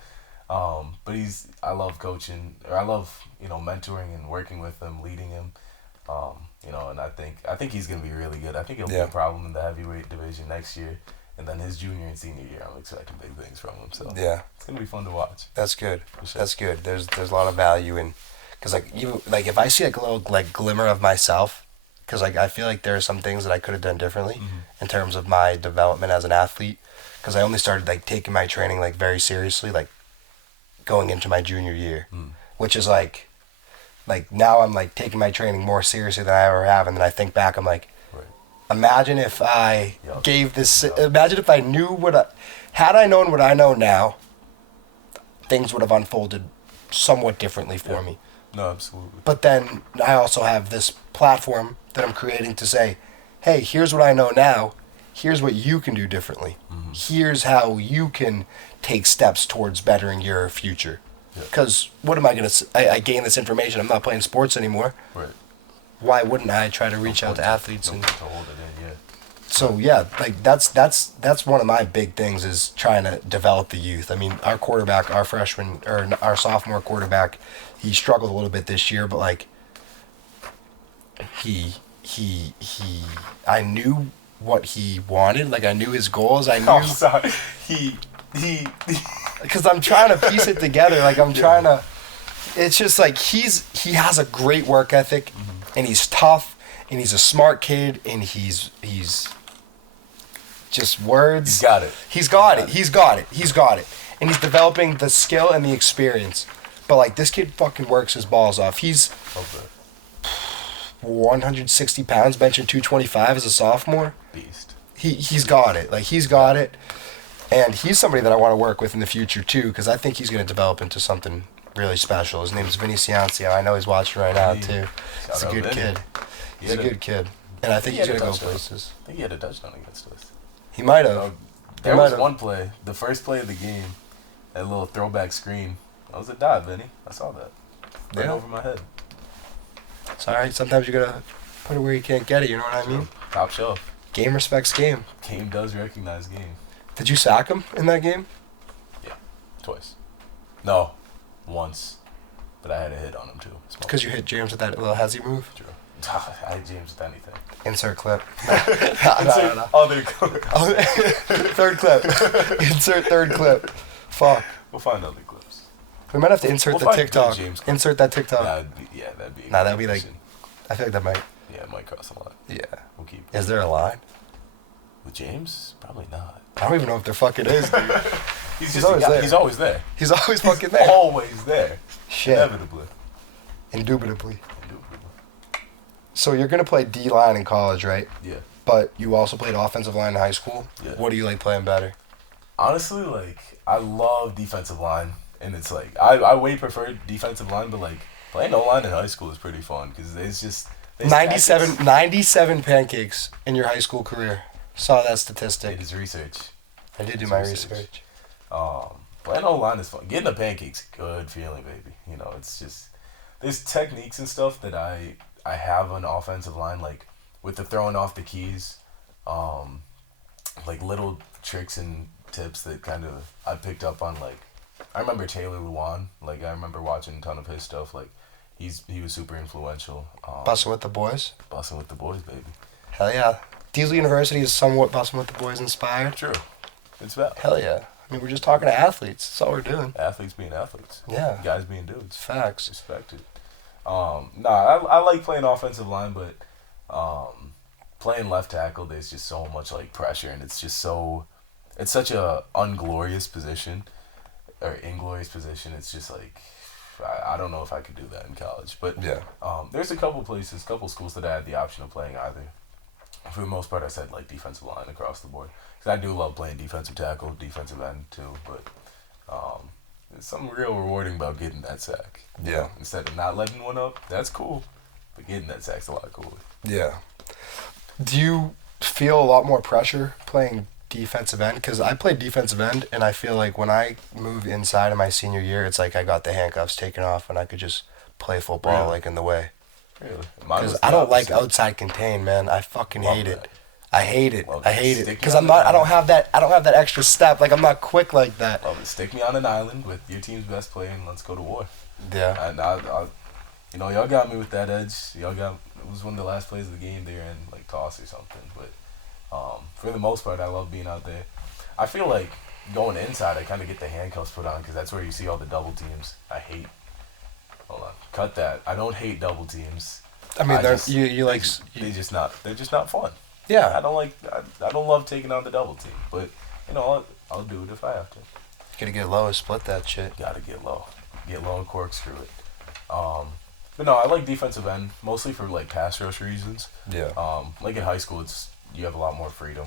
But I love coaching, or I love, you know, mentoring and working with him, leading him. You know, and I think he's gonna be really good. I think he'll be a problem in the heavyweight division next year, and then his junior and senior year, I'm expecting big things from him. So Yeah. it's gonna be fun to watch. That's good. Sure. That's good. There's a lot of value in, because like you like if I see like a little like glimmer of myself, because like I feel like there are some things that I could have done differently in terms of my development as an athlete, because I only started like taking my training like very seriously like going into my junior year, which is like now I'm like taking my training more seriously than I ever have, and then I think back, I'm like, imagine if I gave this, imagine if I knew had I known what I know now, things would have unfolded somewhat differently for me. No, absolutely. But then I also have this platform that I'm creating to say, hey, here's what I know now. Here's what you can do differently. Here's how you can take steps towards bettering your future. Because what am I going to... I gain this information. I'm not playing sports anymore. Right. Why wouldn't I try to reach out to athletes? To hold it in, yeah. So, yeah, like that's one of my big things is trying to develop the youth. I mean, our quarterback, our freshman, or our sophomore quarterback, he struggled a little bit this year, but, like, I knew what he wanted. Like, I knew his goals. I knew... I'm sorry. Because I'm trying to piece it together. Like, I'm trying to... It's just, like, he has a great work ethic, and he's tough, and he's a smart kid, and he's just words. He's got it. He's got it. And he's developing the skill and the experience. But, like, this kid fucking works his balls off. He's 160 pounds, benching 225 as a sophomore. Beast. He's got it. Like, he's got it. And he's somebody that I want to work with in the future, too, because I think he's going to develop into something really special. His name's Vinny Ciancio. I know he's watching right now, too. He's a good kid. He's a good kid. And I think he's going to go places. I think he had a touchdown against us. He might have. There was one play, the first play of the game, that little throwback screen. That was a dive, Vinny. I saw that. Right over my head. It's all right. Sometimes you got to put it where you can't get it, you know what I mean? Top shelf. Game respects game. Game does recognize game. Did you sack him in that game? Yeah, twice. No, once. But I had a hit on him, too. Because you hit James with that little hezzy move? True. I hit James with anything. Insert clip. No. Other clip. Third clip. Insert third clip. Fuck. We'll find other clips. We might have to insert the TikTok. Insert that TikTok. That'd be that'd be like... I feel like that might... Yeah, it might cross a line. Yeah. We'll keep... Is there a line? With James? Probably not. I don't even know if there fucking is, dude. He's He's just always there. He's always there. He's always He's fucking there. always there. Shit. Inevitably. Indubitably. So you're gonna play D-line in college, right? Yeah. But you also played offensive line in high school. Yeah. What do you like playing better? Honestly, like, I love defensive line. And it's like, I way prefer defensive line, but like, playing O-line in high school is pretty fun because it's just... 97 pancakes in your high school career. Saw that statistic. It is research. I did do my research. Playing O-line is fun. Getting a pancake's a good feeling, baby. You know, it's just... There's techniques and stuff that I have on offensive line, like with the throwing off the keys, like little tricks and tips that kind of I picked up on. Like, I remember Taylor Lewan. Like, I remember watching a ton of his stuff. Like, he was super influential. Bussin' with the boys? Bussin' with the boys, baby. Hell yeah. Diesel University is somewhat Bussin' with the boys inspired. True. It's about. Hell yeah. I mean, we're just talking to athletes. That's all we're doing. Athletes being athletes. Yeah. Guys being dudes. Facts. Respect it. I like playing offensive line, but playing left tackle, there's just so much like pressure, and it's such a unglorious position or inglorious position. It's just like I don't know if I could do that in college, but yeah. There's a couple schools that I had the option of playing either. For the most part, I said like defensive line across the board because I do love playing defensive tackle, defensive end too, but. There's something real rewarding about getting that sack. Yeah. You know, instead of not letting one up, that's cool. But getting that sack's a lot cooler. Yeah. Do you feel a lot more pressure playing defensive end? Because I played defensive end, and I feel like when I moved inside in my senior year, it's like I got the handcuffs taken off, and I could just play football like in the way. Really? Because I don't like outside contain, man. I fucking hate it. I hate it. Well, I hate it because I don't have that extra step. Like I'm not quick like that. Well, stick me on an island with your team's best player and let's go to war. Yeah. And y'all got me with that edge. It was one of the last plays of the game there in like toss or something. But for the most part, I love being out there. I feel like going inside, I kind of get the handcuffs put on because that's where you see all the double teams. Hold on, cut that. I don't hate double teams. I mean, they're just not fun. Yeah. I don't love taking on the double team, but I'll do it if I have to. Gotta get low and split that shit. Gotta get low and corkscrew it. But no, I like defensive end mostly for like pass rush reasons. Yeah. Like in high school, you have a lot more freedom.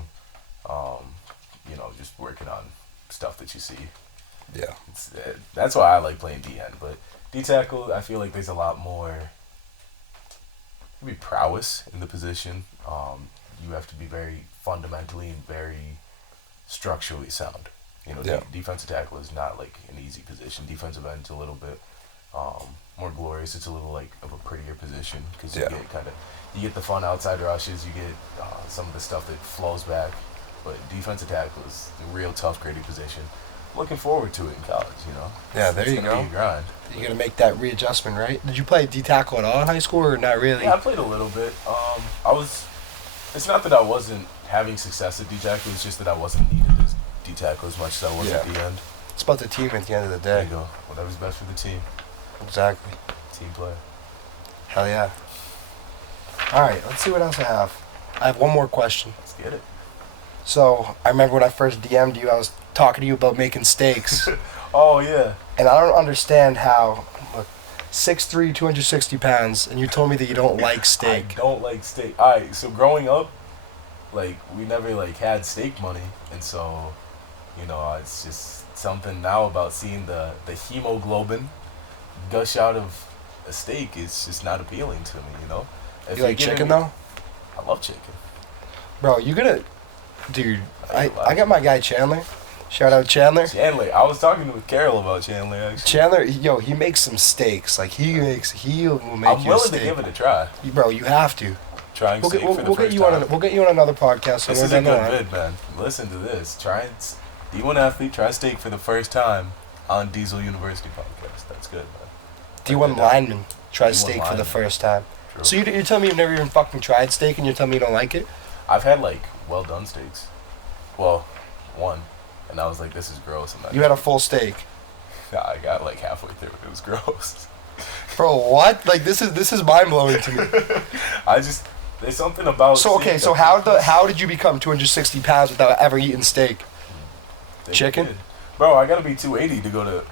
Just working on stuff that you see. Yeah. That's why I like playing D end, but D tackle, I feel like there's a lot more. Maybe prowess in the position. You have to be very fundamentally and very structurally sound. Defensive tackle is not like an easy position. Defensive end's a little bit more glorious. It's a little like of a prettier position because you get the fun outside rushes. You get some of the stuff that flows back. But defensive tackle is a real tough, gritty position. Looking forward to it in college. Yeah, there you go. Be a grind. You gotta make that readjustment, right? Did you play D tackle at all in high school or not really? Yeah, I played a little bit. It's not that I wasn't having success at D tackle. It's just that I wasn't needed as D tackle as much as I was at the end. It's about the team at the end of the There day. you go. Whatever's best for the team. Exactly. Team player. Hell yeah. All right, let's see what else I have. I have one more question. Let's get it. So I remember when I first DM'd you, I was talking to you about making steaks. Oh yeah. And I don't understand how. Look, 6'3", 260 pounds, and you told me that you don't like steak. I don't like steak. Alright, so growing up, like we never like had steak money, and so, it's just something now about seeing the hemoglobin gush out of a steak is just not appealing to me. If You like chicken though? I love chicken. Bro, dude, I got my guy Chandler. Shout out Chandler. Chandler. I was talking with Carol about Chandler actually. Chandler, he makes some steaks. Like he will make I'm you a willing steak. to give it a try. Bro, you have to. Trying steak for the We'll first get you time. we'll get you on another podcast. This is a good bid, man. Listen to this. D1 athlete, try steak for the first time on Diesel University podcast. That's good, man. D1 lineman, try D1 steak for the lineman. first time. True. So you're telling me you've never even fucking tried steak and you're telling me you don't like it? I've had like well done steaks. Well, one. And I was like, this is gross. You had a full steak. I got like halfway through. It was gross. Bro, what? Like this is mind blowing to me. There's something about So okay, steak so that how did you become 260 pounds without ever eating steak? they chicken? did. Bro, I gotta be 280 to go to.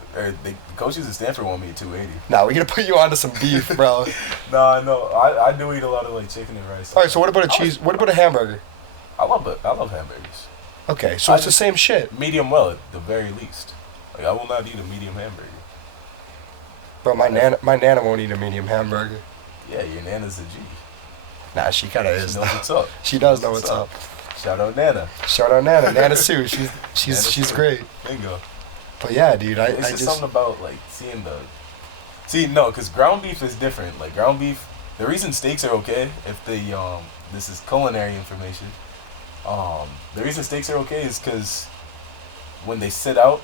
The coaches at Stanford want me at 280. Nah, we're gonna put you onto some beef, bro. Nah, no, I do eat a lot of like chicken and rice. All right, so what about a cheese? What about a hamburger? I love it. I love hamburgers. Okay, so it's the same shit, Medium well at the very least. Like I will not eat a medium hamburger. bro. My nana won't eat a medium hamburger. Yeah, your Nana's a G. Nah, she kind of is. She knows Though. what's up. She does know what's up. Shout out Nana. Shout out Nana, Nana Sue. She's Sue. great. Bingo. But yeah, dude, I It's just just something about like seeing the. See, no, because ground beef is different. Like ground beef, the reason steaks are okay if the this is culinary information. The reason steaks are okay is because when they sit out,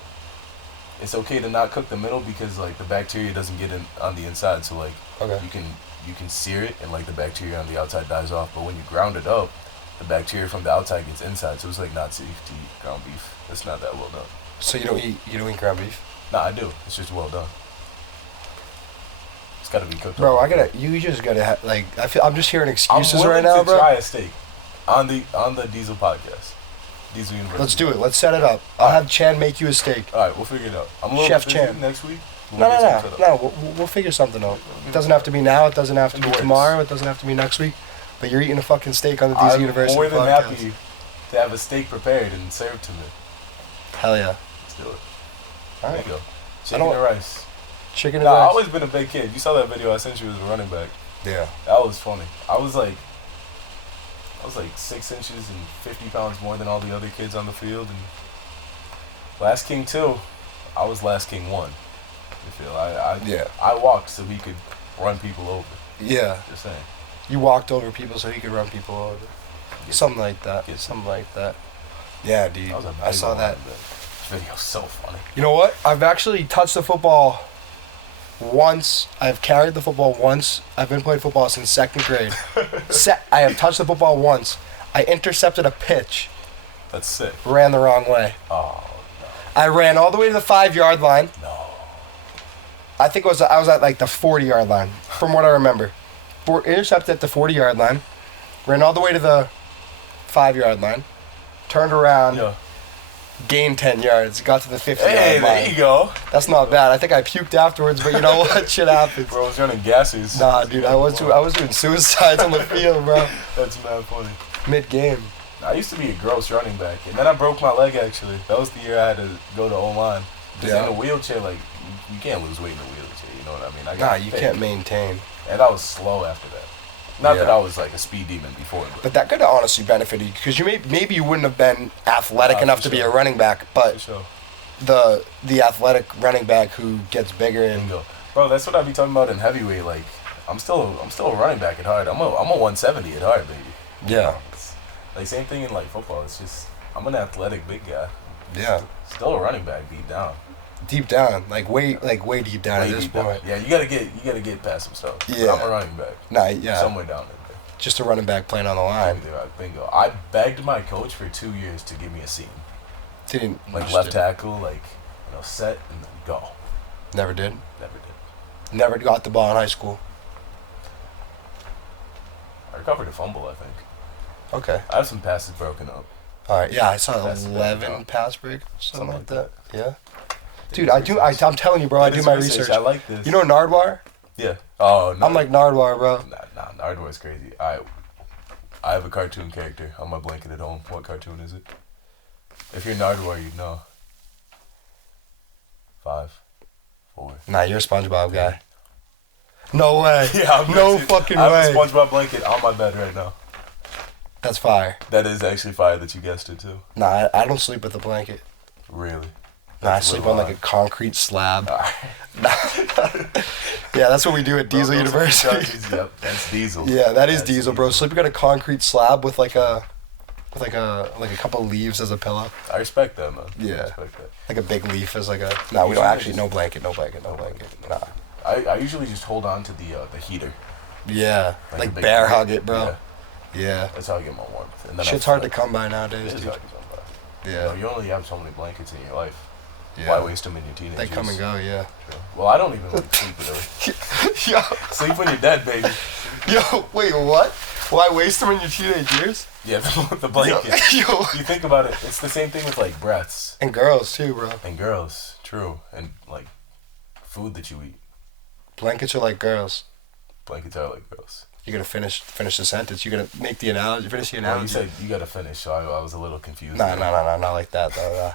it's okay to not cook the middle because like the bacteria doesn't get in on the inside. So like okay. you can sear it and like the bacteria on the outside dies off. But when you ground it up, the bacteria from the outside gets inside. So it's like not safe to eat ground beef. It's not that well done. So you don't eat ground beef, Nah, I do. It's just well done. It's got to be cooked. bro. up. You just gotta like. I'm just hearing excuses I'm willing right now, to bro. try a steak on the Diesel podcast. Diesel University. Let's do it. Let's set it up. I'll have Chan make you a steak. All right, we'll figure it out. I'm a little Chef busy Chan. next week. No. We'll figure something out. It doesn't have to be now. It doesn't have to In be the works. tomorrow. It doesn't have to be next week. But you're eating a fucking steak on the Diesel I'm University more than podcast. happy to have a steak prepared and served to me. Hell yeah. Let's do it. All There right. you go. Chicken and rice. Chicken and Nah, I've rice. always been a big kid. You saw that video I sent you as a running back. Yeah. That was funny. I was like 6 inches and 50 pounds more than all the other kids on the field. And Last King 2, I was Last King 1. You feel? I walked so he could run people over. Yeah. Just saying. You walked over people so he could run people over. Something like that. Something like that. Yeah, dude. I saw that. This video's so funny. You know what? I've actually touched the football once. I've carried the football once. I've been playing football since second grade. I have touched the football once. I intercepted a pitch. That's sick. Ran the wrong way. Oh, I ran all the way to the 5-yard line. no. I think I was at like the 40-yard line, from what I remember. Intercepted at the 40-yard line. Ran all the way to the 5-yard line. Turned around. Yeah. Gained 10 yards. Got to the 50-yard Hey, line. there you go. That's not bad. I think I puked afterwards, but you know what? Shit happens. Bro, I was running gases. Nah, dude, I was doing suicides on the field, bro. That's mad funny. Mid-game. I used to be a gross running back, and then I broke my leg, actually. That was the year I had to go to O-line. Because in a wheelchair, like, you can't lose weight in a wheelchair, you know what I mean? I Nah, got you fit, can't maintain. And I was slow after that. Not that I was, like, a speed demon before, But that could have honestly benefited you, because maybe you wouldn't have been athletic enough to be a running back, but for sure. the athletic running back who gets bigger and Bingo. Bro, that's what I be talking about in heavyweight. Like, I'm still a running back at heart. I'm a 170 at heart, baby. yeah, It's, like, same thing in, like, football. It's just, I'm an athletic big guy. yeah, Still a running back deep down. deep down, like way deep down Way at this deep down. point. Yeah, you gotta get past some stuff. But Yeah. I'm a running back. Nah, yeah, Somewhere down there. just a running back playing on the line. Bingo. I begged my coach for 2 years to give me a seam. Didn't Like left tackle, like, set and then go. Never did. Never did. Never got the ball in high school. I recovered a fumble, I think. Okay. I have some passes broken up. All right. Yeah, I saw Pass break, 11 no. pass break, something like that. Yeah. Do Dude, this research. I'm telling you, bro. I Do do this my research. I like this. You know Nardwar? Yeah. Oh, no. I'm like Nardwar, bro. Nah, Nardwar's crazy. I have a cartoon character on my blanket at home. What cartoon is it? If you're Nardwar, you'd know. 5, 4. Nah, you're a SpongeBob guy. No way. Yeah, I'm no guilty. fucking I way. have a SpongeBob blanket on my bed right now. That's fire. That is actually fire that you guessed it too. Nah, I don't sleep with a blanket. Really? Nah, I sleep on like a concrete slab. Alright. Yeah, that's what we do at Diesel Bro, University. Yep, that's Diesel. Yeah, that is That's Diesel, bro. Sleeping on a concrete slab with like a couple leaves as a pillow. I respect that, man. Yeah. I respect that. Like a big leaf as like a. No, we don't actually. No blanket. No blanket. Nah. I usually just hold on to the heater. Yeah, Like like a big bear blanket. hug it, bro. Yeah. That's how I get my warmth. And then Shit's I hard to come by nowadays, It is dude. hard to come by. Yeah. You only have so many blankets in your life. Why waste them in your teenage They years? come and go, yeah. Well, I don't even like sleep with her. Yo, Sleep when you're dead, baby. yo, wait, what? Why waste them in your teenage years? Yeah, the blanket. Yo. You think about it, it's the same thing with like breaths. And girls too, bro. And girls, true. And like food that you eat. Blankets are like girls. Blankets are like girls. You gotta finish the sentence. You gotta make the analogy. Finish the Well, analogy. you said you gotta finish, so I was a little confused. No, not like that though.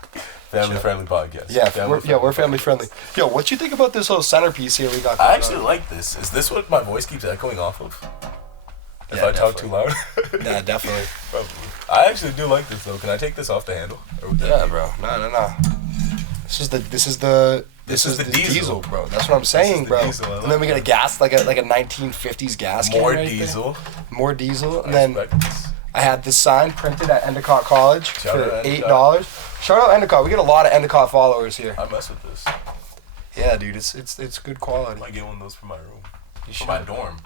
Family friendly podcast. Yeah, we're family friendly. Yo, what you think about this whole centerpiece here we got? I actually like this. Is this what my voice keeps echoing off of? If Yeah, I talk too loud? Yeah, definitely. Probably. I actually do like this though. Can I take this off the handle? Or would that Yeah, be- bro. No. This is the diesel, bro. That's what I'm saying, the bro. diesel, I And then we got a gas like a 1950s gas can More right diesel. there. More diesel. And I then respect this. I had this sign printed at Endicott College Shout for out Endicott. $8. Shout out Endicott. We get a lot of Endicott followers here. I mess with this. Yeah, dude. It's good I quality. might get one of those for my room. You For should. my dorm.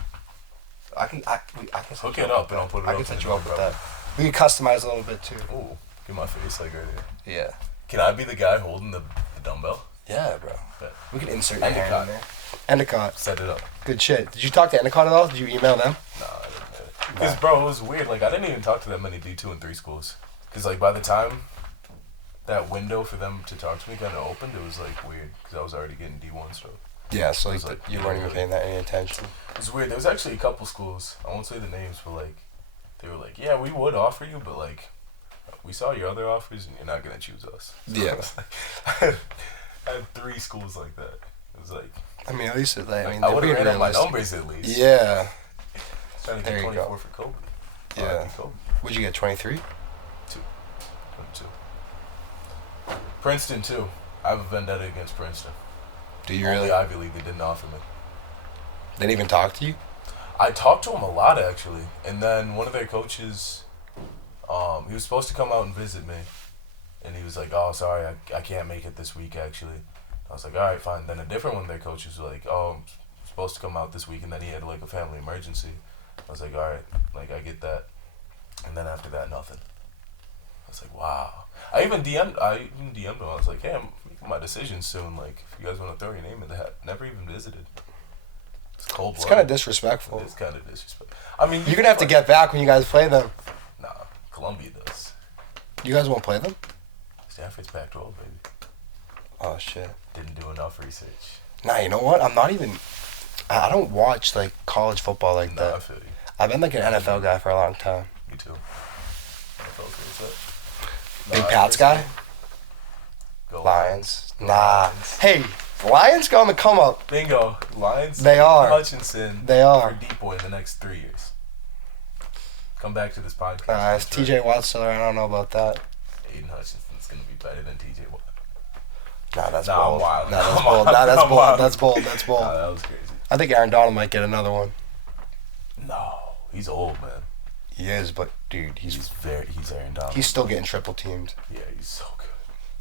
I can Hook it up and I'll put it I up can in set the you up dorm, with bro. that. We can customize a little bit too. Ooh, get my face like right here. Yeah. Can I be the guy holding the dumbbell? Yeah, bro. Bet. We can insert your hand in Endicott. there. Endicott. Set it up. Good shit. Did you talk to Endicott at all? Did you email them? Nah, I didn't. Because, bro, it was weird. Like, I didn't even talk to that many D2 and 3 schools. Because, like, by the time that window for them to talk to me kind of opened, it was, like, weird. Because I was already getting D1 stuff. Yeah, so It's like, you weren't even paying that any attention. It was weird. There was actually a couple schools. I won't say the names, but, like, they were like, yeah, we would offer you, but, like, we saw your other offers and you're not going to choose us. So Yeah. I was like, I had 3 schools like that. It was like, I mean, at least I I they're would being have ran up my realistic. numbers at least. Yeah. Trying to There get you 24 go. for Kobe. Yeah. R.I.P. Kobe. Would you get 23? 22. Princeton too. I have a vendetta against Princeton. Do you Only really? Ivy League they didn't offer me. They didn't even talk to you? I talked to them a lot actually, and then one of their coaches, he was supposed to come out and visit me, and he was like, "Oh, sorry, I can't make it this week actually." I was like, "All right, fine." Then a different one of their coaches was like, "Oh, I'm supposed to come out this week," and then he had like a family emergency. I was like, "All right, like I get that," and then after that, nothing. I was like, "Wow." I even DM'd him. I was like, "Hey, I'm making my decision soon. Like, if you guys want to throw your name in the hat." Never even visited. It's cold. It's kind of disrespectful. It's kind of disrespectful. I mean, You're going to have to get back when you guys play them. Nah, Columbia does. You guys won't play them? Stanford's Pac-12, baby. Oh, shit. Didn't do enough research. Nah, you know what? I'm not even... I don't watch, like, college football like Nah, I that. feel you. I've been, like, an NFL guy for a long time. Me too. What's up? Big Pats guy? Go Lions. Go Nah. Lions. Hey, Lions go on the come up. Bingo. Lions. They are. Hutchinson. They are. For deep boy in the next 3 years. Come back to this podcast. Nah, if TJ Watt's still there, I don't know about that. Aiden Hutchinson's going to be better than TJ Watt. Nah, that's Nah, I'm bold. wild. Nah, that's I'm bold. wild. Nah, that's I'm bold. wild. That's bold. That's bold. Nah, that was crazy. I think Aaron Donald might get another one. No. He's old, man. He is, but dude, He's Aaron Donald. he's still getting triple teamed. Yeah, he's so good.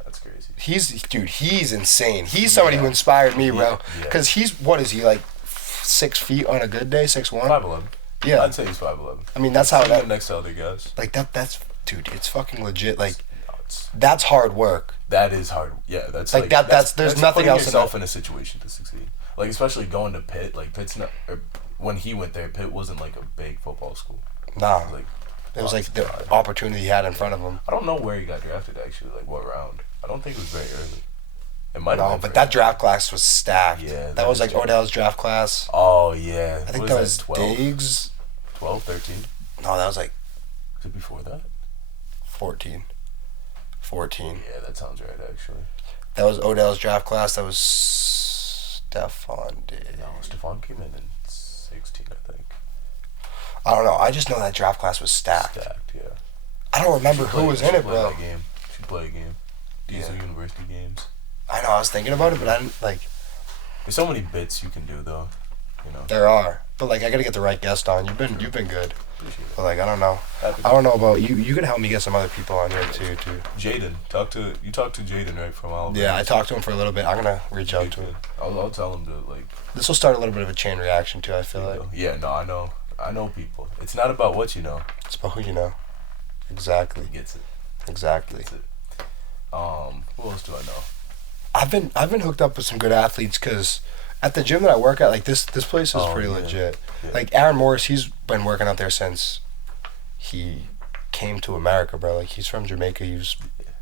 That's crazy. He's insane. He's somebody who inspired me, bro. Yeah. Because what is he, like 6 feet on a good day, 6'1"? 5'11". Yeah. I'd say he's 5'11". I mean, that's how Seen him that, next to other guys. like that's dude, it's fucking legit. Like No, it's- that's hard work. that is hard. Yeah, that's Like, that's- there's nothing putting else in yourself that. in a situation to succeed. Like especially going to Pitt. Like Pitt's not. Or when he went there, Pitt wasn't like a big football school. Nah, Like it was like the opportunity he had in front of him. I don't know where he got drafted actually. Like what round? I don't think it was very early. It might have No, been but for that him. draft class was stacked. Yeah, that that was is like true. Odell's draft class. Oh yeah. I think What that is was 12, Diggs. 12, 13. No, that was like Was it before that? 14. 14. Yeah, that sounds right actually. That was Odell's draft class. That was Stephon Diggs. No, Stephon came in 16, I think. I don't know. I just know that draft class was stacked. Stacked, yeah. I don't remember who was in it, Play bro. that game. Should play a game. Diesel Yeah. University games. I know. I was thinking about it, but I didn't like. There's so many bits you can do though. You know. There are, but like I gotta get the right guest on. You've been good, Appreciate it. but like I don't know. Happy I don't know about you. You could help me get some other people on here too. Jaden, talk to Jaden right from Alabama. Yeah, I talked to him for a little bit. I'm gonna reach out to him. I'll tell him to like. This will start a little bit of a chain reaction too. I feel like Yeah, no, I know people. It's not about what you know. it's about who you know. Exactly. He gets it. Exactly. Gets it. Who else do I know? I've been hooked up with some good athletes because at the gym that I work at, like this place is pretty legit. Yeah. Like Aaron Morris, he's been working out there since he came to America, bro. Like he's from Jamaica. He was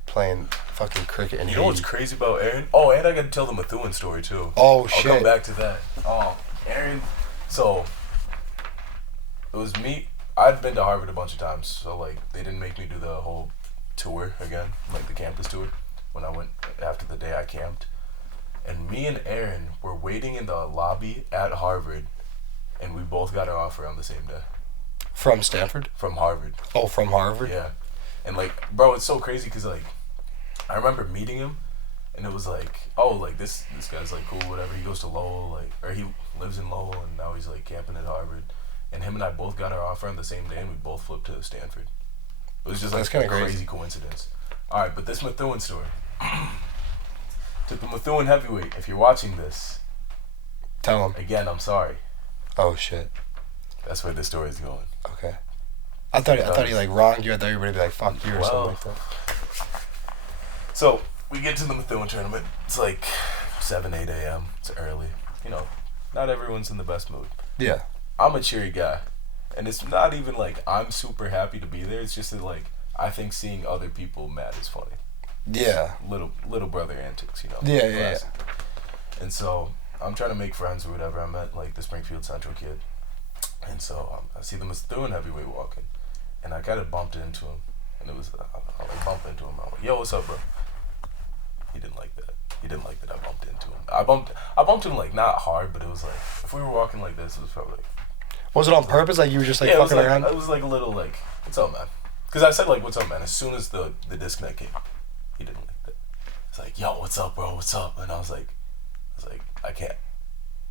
playing fucking cricket in You know what's Haiti. crazy about Aaron? Oh, and I got to tell the Methuen story too. Oh shit! I'll come back to that. Aaron. So it was me. I'd been to Harvard a bunch of times, so like they didn't make me do the whole tour again, like the campus tour, when I went after the day I camped. And me and Aaron were waiting in the lobby at Harvard, and we both got our offer on the same day. From Stanford? From Harvard. Oh, from Harvard? Yeah. And like, bro, it's so crazy because like, I remember meeting him, and it was like, oh, like this guy's like cool, whatever. He goes to Lowell, like, or he lives in Lowell, and now he's like camping at Harvard. And him and I both got our offer on the same day, and we both flipped to Stanford. It was just like a crazy coincidence. All right, but this Methuen story. To the Methuen heavyweight, if you're watching this, tell him. Again, I'm sorry. Oh shit. That's where this story is going. Okay. I thought he like wronged you. I thought everybody would be like fuck you or something like that. So we get to the Methuen tournament. It's like 7, 8 a.m. It's early. You know, not everyone's in the best mood. Yeah. I'm a cheery guy, and it's not even like I'm super happy to be there. It's just that like I think seeing other people mad is funny. Yeah. Little brother antics, you know. Yeah. And so I'm trying to make friends or whatever. I met like the Springfield Central kid, and so I see the Methuen heavyweight walking, and I kind of bumped into him, and it was I like bumped into him. I'm like, yo, what's up, bro? He didn't like that. He didn't like that I bumped into him. I bumped him like not hard, but it was like if we were walking like this, it was probably like. Was it on purpose? Like you were just like fucking around? It was like a little like, what's up, man? Because I said like, what's up, man? As soon as the disconnect came, he didn't like that. It's like, yo, what's up, bro? What's up? And I was like, I can't.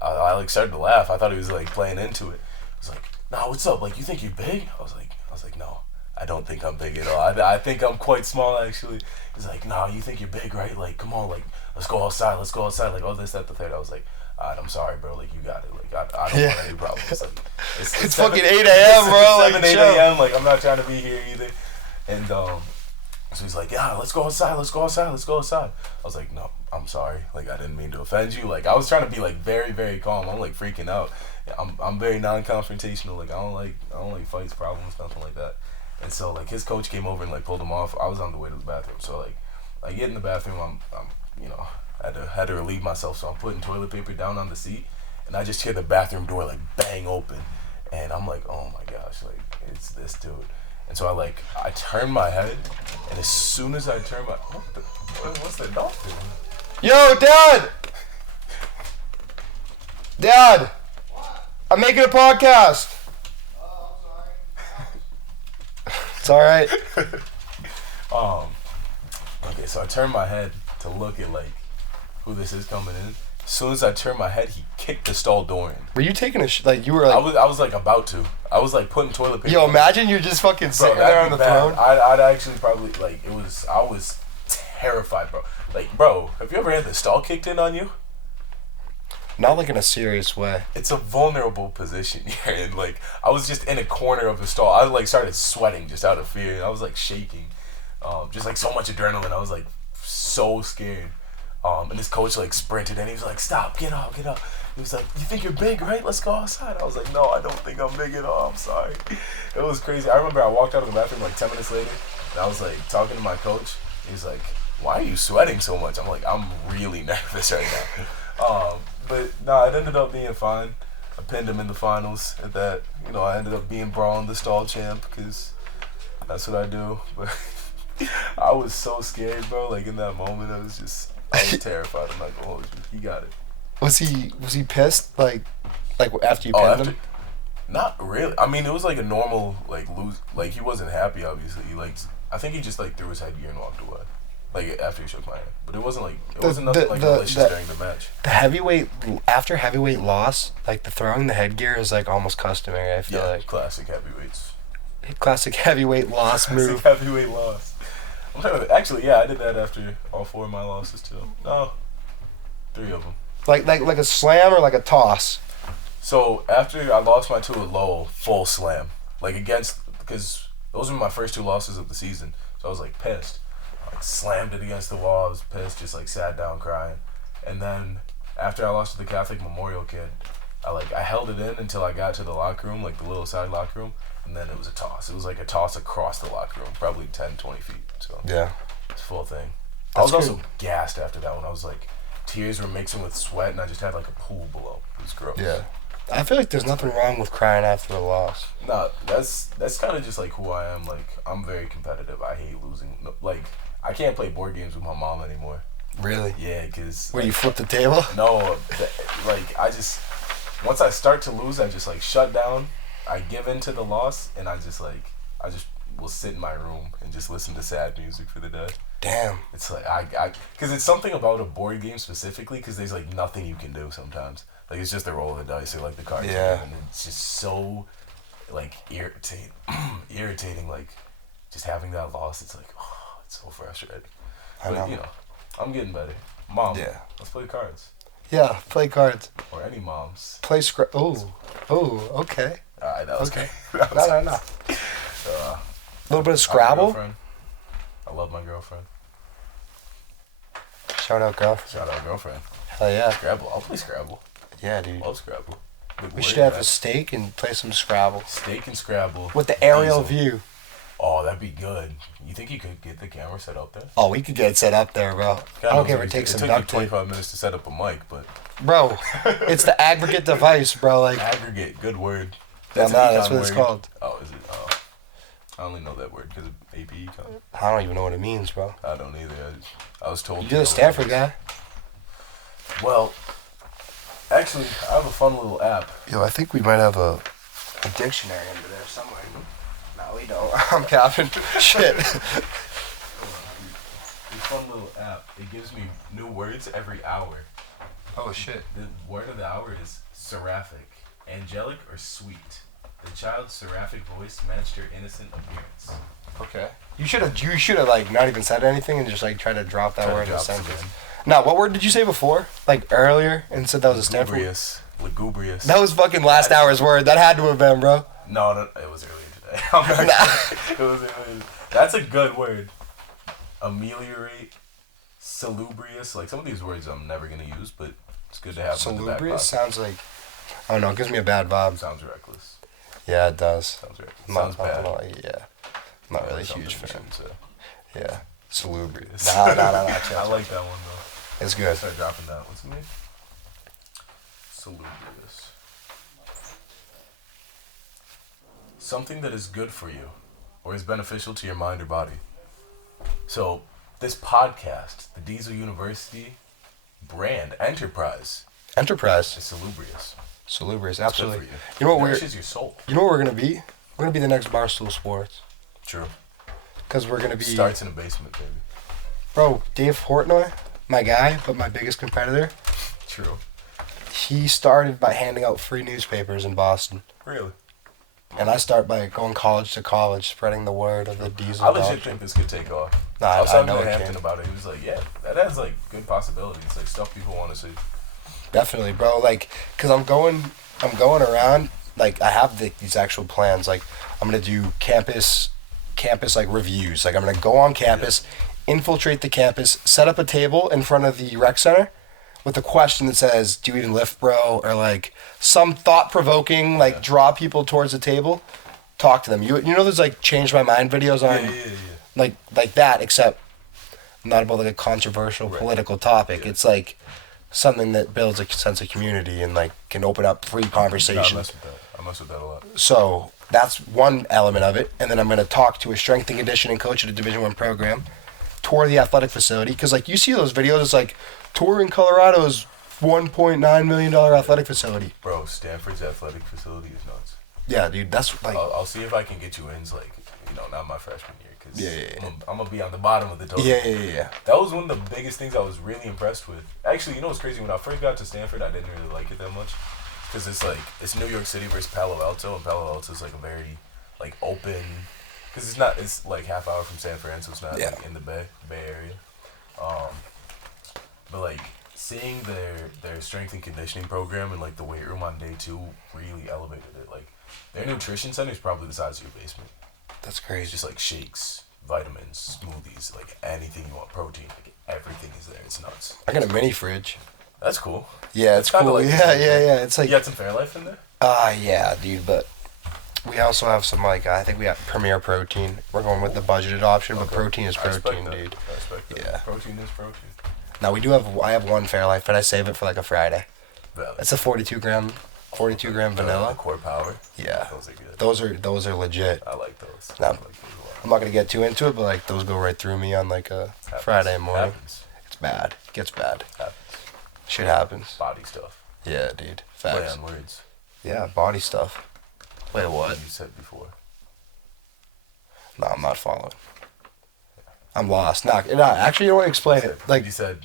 I like started to laugh. I thought he was like playing into it. I was like, nah, what's up? Like, you think you're big? I was like, no, I don't think I'm big at all. I think I'm quite small actually. He's like, nah, you think you're big, right? Like, come on, like, let's go outside. Like, oh, this, that, the third. I was like, alright, I'm sorry, bro. Like, you got it. Like, I don't want any problems. Like, it's fucking 8 a.m., bro. Like 7, 8 a.m. Like, I'm not trying to be here either. And so he's like, yeah, let's go outside. I was like, no, I'm sorry. Like, I didn't mean to offend you. Like, I was trying to be like very, very calm. I'm like freaking out. I'm very non-confrontational. Like, I don't like fights, problems, nothing like that. And so like his coach came over and like pulled him off. I was on the way to the bathroom. So like I get in the bathroom. I'm you know. Had to relieve myself, so I'm putting toilet paper down on the seat, and I just hear the bathroom door like bang open, and I'm like, oh my gosh, like it's this dude. And so I turn my head, and as soon as I turn my what's the dog doing? Yo, Dad, I'm making a podcast. It's all right. Okay, so I turn my head to look at like who this is coming in. As soon as I turned my head, he kicked the stall door in. Were you taking a like you were like? I was like about to. I was like putting toilet paper. Yo, imagine you're just fucking sitting there on the throne. I'd actually probably like it was. I was terrified, bro. Like, bro, have you ever had the stall kicked in on you? Not like in a serious way. It's a vulnerable position you're in. Like, I was just in a corner of the stall. I like started sweating just out of fear. I was like shaking, just like so much adrenaline. I was like so scared. And this coach like sprinted and he was like, stop, get up. He was like, you think you're big, right? Let's go outside. I was like, no, I don't think I'm big at all. I'm sorry. It was crazy. I remember I walked out of the bathroom like 10 minutes later and I was like talking to my coach. He's like, why are you sweating so much? I'm like, I'm really nervous right now. But no, it ended up being fine. I pinned him in the finals at that. You know, I ended up being Braun the stall champ because that's what I do. But I was so scared, bro. Like in that moment, I was terrified. I'm like, oh, he got it. Was he pissed? Like after you pinned him? Not really. I mean, it was like a normal like lose. Like he wasn't happy. Obviously, I think he just like threw his headgear and walked away. Like after he shook my hand, but it wasn't nothing malicious during the match. The heavyweight loss, like the throwing the headgear is like almost customary. I feel like classic heavyweights. Classic heavyweight loss move. Heavyweight loss. I'm trying to, actually, yeah, I did that after all 4 of my losses too. No, 3 of them. Like a slam or like a toss. So after I lost my 2 at Lowell, full slam, because those were my first 2 losses of the season. So I was like pissed. like slammed it against the wall. I was pissed, just like sat down crying. And then after I lost to the Catholic Memorial kid, I held it in until I got to the locker room, like the little side locker room, and then it was a toss. It was like a toss across the locker room, probably 10, 20 feet. So Yeah. it's a full thing. That's I was good. also gassed after that one. I was like, tears were mixing with sweat, and I just had like a pool below. It was gross. Yeah. I feel like there's nothing wrong with crying after a loss. No, that's kind of just like who I am. Like, I'm very competitive. I hate losing. Like, I can't play board games with my mom anymore. Really? Yeah, because... Where you flip the table? No, I just... Once I start to lose, I just, like, shut down. I give in to the loss, and I just will sit in my room and just listen to sad music for the day. Damn. It's like, because it's something about a board game specifically, because there's, like, nothing you can do sometimes. Like, it's just a roll of the dice or, like, the cards. Yeah. And it's just so, like, irritating, like, just having that loss. It's like, oh, it's so frustrating. I know. But, you know, I'm getting better. Mom, Yeah. let's play cards. Yeah, play cards. Or any moms. Play Oh, okay. Alright, that was Okay. good. That was No. Uh, A little bit of my Scrabble. girlfriend. I love my girlfriend. Shout out, girlfriend. Shout out girlfriend. Hell yeah. Scrabble. I'll play Scrabble. Yeah, dude. Love Scrabble. Good We word, should have man. a steak and play some Scrabble. Steak and Scrabble. With the aerial Diesel. view. Oh, that'd be good. You think you could get the camera set up there? Oh, we could get it set up there, bro. I don't care if it takes some took duct you tape. 25 minutes to set up a mic, but Bro, it's the aggregate device, bro. Like, aggregate, good word. yeah, an that's econ what it's word. called. Oh, is it? Oh. I only know that word because of AP Econ. I don't even know what it means, bro. I don't either. I was told. You're the Stanford guy. Well, actually, I have a fun little app. Yo, I think we might have a dictionary under there somewhere. No, we don't. I'm capping. Shit. This fun little app. It gives me new words every hour. Oh, shit. The word of the hour is seraphic, angelic or sweet. The child's seraphic voice matched her innocent appearance. Okay. You should have like not even said anything and just like tried to drop that Try to word in a drop sentence. something. Now, what word did you say before? Like earlier, and said that was a Stanford. Lugubrious. Lugubrious. That was fucking last hour's word. That had to have been, bro. No, it was earlier today. I'm not It was earlier. That's a good word. Ameliorate. Salubrious. Like, some of these words I'm never going to use, but it's good to have in the back Salubrious pocket. sounds like, I don't know, it gives me a bad vibe. Sounds reckless. Yeah, it does. Sounds reckless. I'm Sounds not, bad. yeah. I'm not really a Something huge we fan. shouldn't say. Yeah. Salubrious. Nah, No. I like that one, though. It's good. Start dropping that. What's it mean? Salubrious. Something that is good for you or is beneficial to your mind or body. So, this podcast, the Diesel University brand enterprise, Enterprise. is salubrious. Salubrious, It's good absolutely. for you. You know what Nourishes your soul. You know what we're gonna be? We're gonna be the next Barstool Sports. True. Cause we're gonna be. Starts in a basement, baby. Bro, Dave Portnoy, my guy, but my biggest competitor. True. He started by handing out free newspapers in Boston, Really. and I start by going college to college, spreading the word of the Diesel. I legit doctrine. think this could take off. Nah, I was I talking know to it Hampton can. about it. He was like, yeah, that has, like, good possibilities. Like, stuff people want to see. Definitely, bro. Like, cause I'm going around. Like, I have these actual plans. Like, I'm gonna do campus like reviews. Like, I'm gonna go on campus, infiltrate the campus, set up a table in front of the rec center, with a question that says, "Do you even lift, bro?" Or like some thought-provoking, like draw people towards the table. Talk to them. You know, there's like change my mind videos on like that, except not about like a controversial political topic. Yeah. It's like something that builds a sense of community and like can open up free No, I conversation. mess with that. I mess with that a lot. So that's one element of it, and then I'm going to talk to a strength and conditioning coach at a Division I program, tour the athletic facility, because like you see those videos, it's like tour in Colorado's $1.9 million athletic facility. Bro, Stanford's athletic facility is nuts. Yeah, dude, that's like I'll see if I can get you in, like, you know, not my freshman year, because Yeah. I'm going to be on the bottom of the total. yeah. That was one of the biggest things I was really impressed with. Actually, you know what's crazy? When I first got to Stanford, I didn't really like it that much. Because it's like, it's New York City versus Palo Alto, and Palo Alto is like a very, like, open, because it's like half hour from San Fran, so it's not like in the Bay Area. But like, seeing their strength and conditioning program and like the weight room on day 2 really elevated it. Like, their nutrition center is probably the size of your basement. That's It's crazy. just like shakes, vitamins, smoothies, like anything you want, protein, like everything is there. It's nuts. I got a mini fridge. That's cool. Yeah, it's cool. Like Yeah. It's like you got some Fairlife in there? yeah, dude, but we also have some like I think we have Premier Protein. We're going with the budgeted option, but protein is protein, dude. I respect that. Yeah. Protein is protein. Now I have one Fairlife, but I save it for like a Friday. Valid. It's a 42 gram vanilla. The core power. Yeah. Those are good. Those are legit. I like those. No. I like those a lot. I'm not gonna get too into it, but like those go right through me on like a Friday morning. Happens. It's bad. It gets bad. Happens. Shit happens. Body stuff. Yeah, dude. Play Facts. on words. Yeah, body stuff. Wait, what? You said before. No, I'm not following. I'm lost. No, actually, you don't want to explain it. Like he said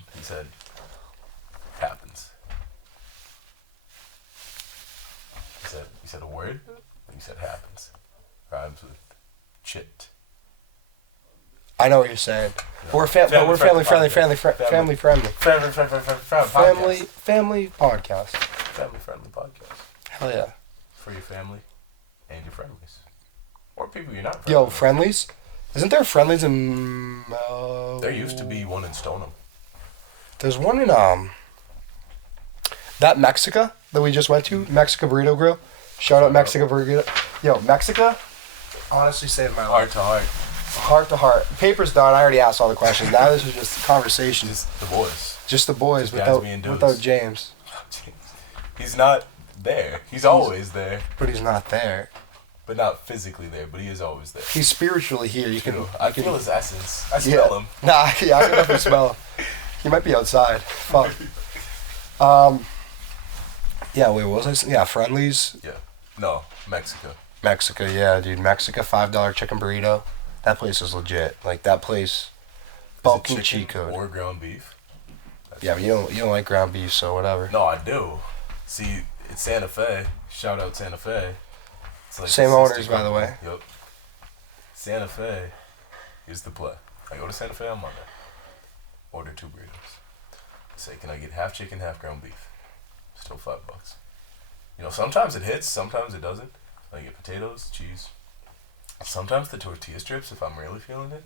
happens. You said a word, and you said happens. Rhymes with chit. I know what you're saying. Yeah. But we're family friendly. Family Family friendly podcast. Family friendly podcast. Hell yeah. For your family and your friendlies. Or people you're not friendly Yo, with. friendlies? Isn't there friendlies in There used to be one in Stoneham. There's one in that Mexica that we just went to, Mexica Burrito Grill. Shout out Mexica Burrito. Yo, Mexica honestly saved my life. Heart to heart. Heart to heart. Paper's done. I already asked all the questions. Now this is just conversation. Just the boys. Just the boys Just guys being dudes. without James. He's not there. He's always there. But he's not there. But not physically there, but he is always there. He's spiritually here. You can. I feel his essence. I smell him. Nah, yeah, I can definitely smell him. He might be outside. Fuck. Yeah, wait, what was I saying? Yeah, friendlies. Yeah. No, Mexico. Mexica, yeah, dude. Mexica, $5 chicken burrito. That place is legit. Like that place, bulking cheat code. Or ground beef. Yeah, but you don't like ground beef, so whatever. No, I do. See, it's Santa Fe. Shout out Santa Fe. It's like Same owners, by the way. Yep. Santa Fe. Here's the play. I go to Santa Fe on Monday. Order 2 burritos. Say, can I get half chicken, half ground beef? Still $5. You know, sometimes it hits, sometimes it doesn't. I get potatoes, cheese. Sometimes the tortilla strips, if I'm really feeling it.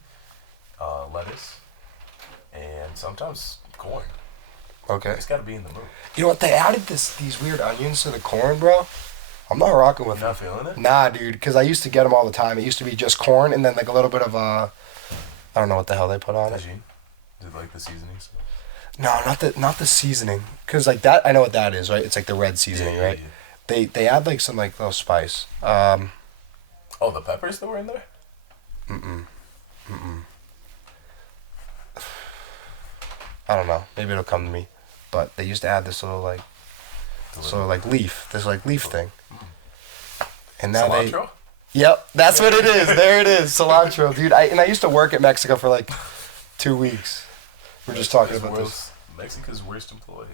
Lettuce. And sometimes corn. Okay. It's got to be in the mood. You know what? They added these weird onions to the corn, bro. I'm not rocking with You're them. not feeling it? Nah, dude, because I used to get them all the time. It used to be just corn and then like a little bit of I don't know what the hell they put on it. Tagine? Is it like the seasoning stuff? No, not the seasoning. Cause like that, I know what that is, right? It's like the red seasoning, right? Yeah. They add like some like little spice. Oh, the peppers that were in there? I don't know. Maybe it'll come to me. But they used to add this little like, leaf thing. And now Cilantro? Yep, that's what it is. There it is, cilantro, dude. I used to work at Mexico for like 2 weeks. We're just talking about this. Mexico's worst employee.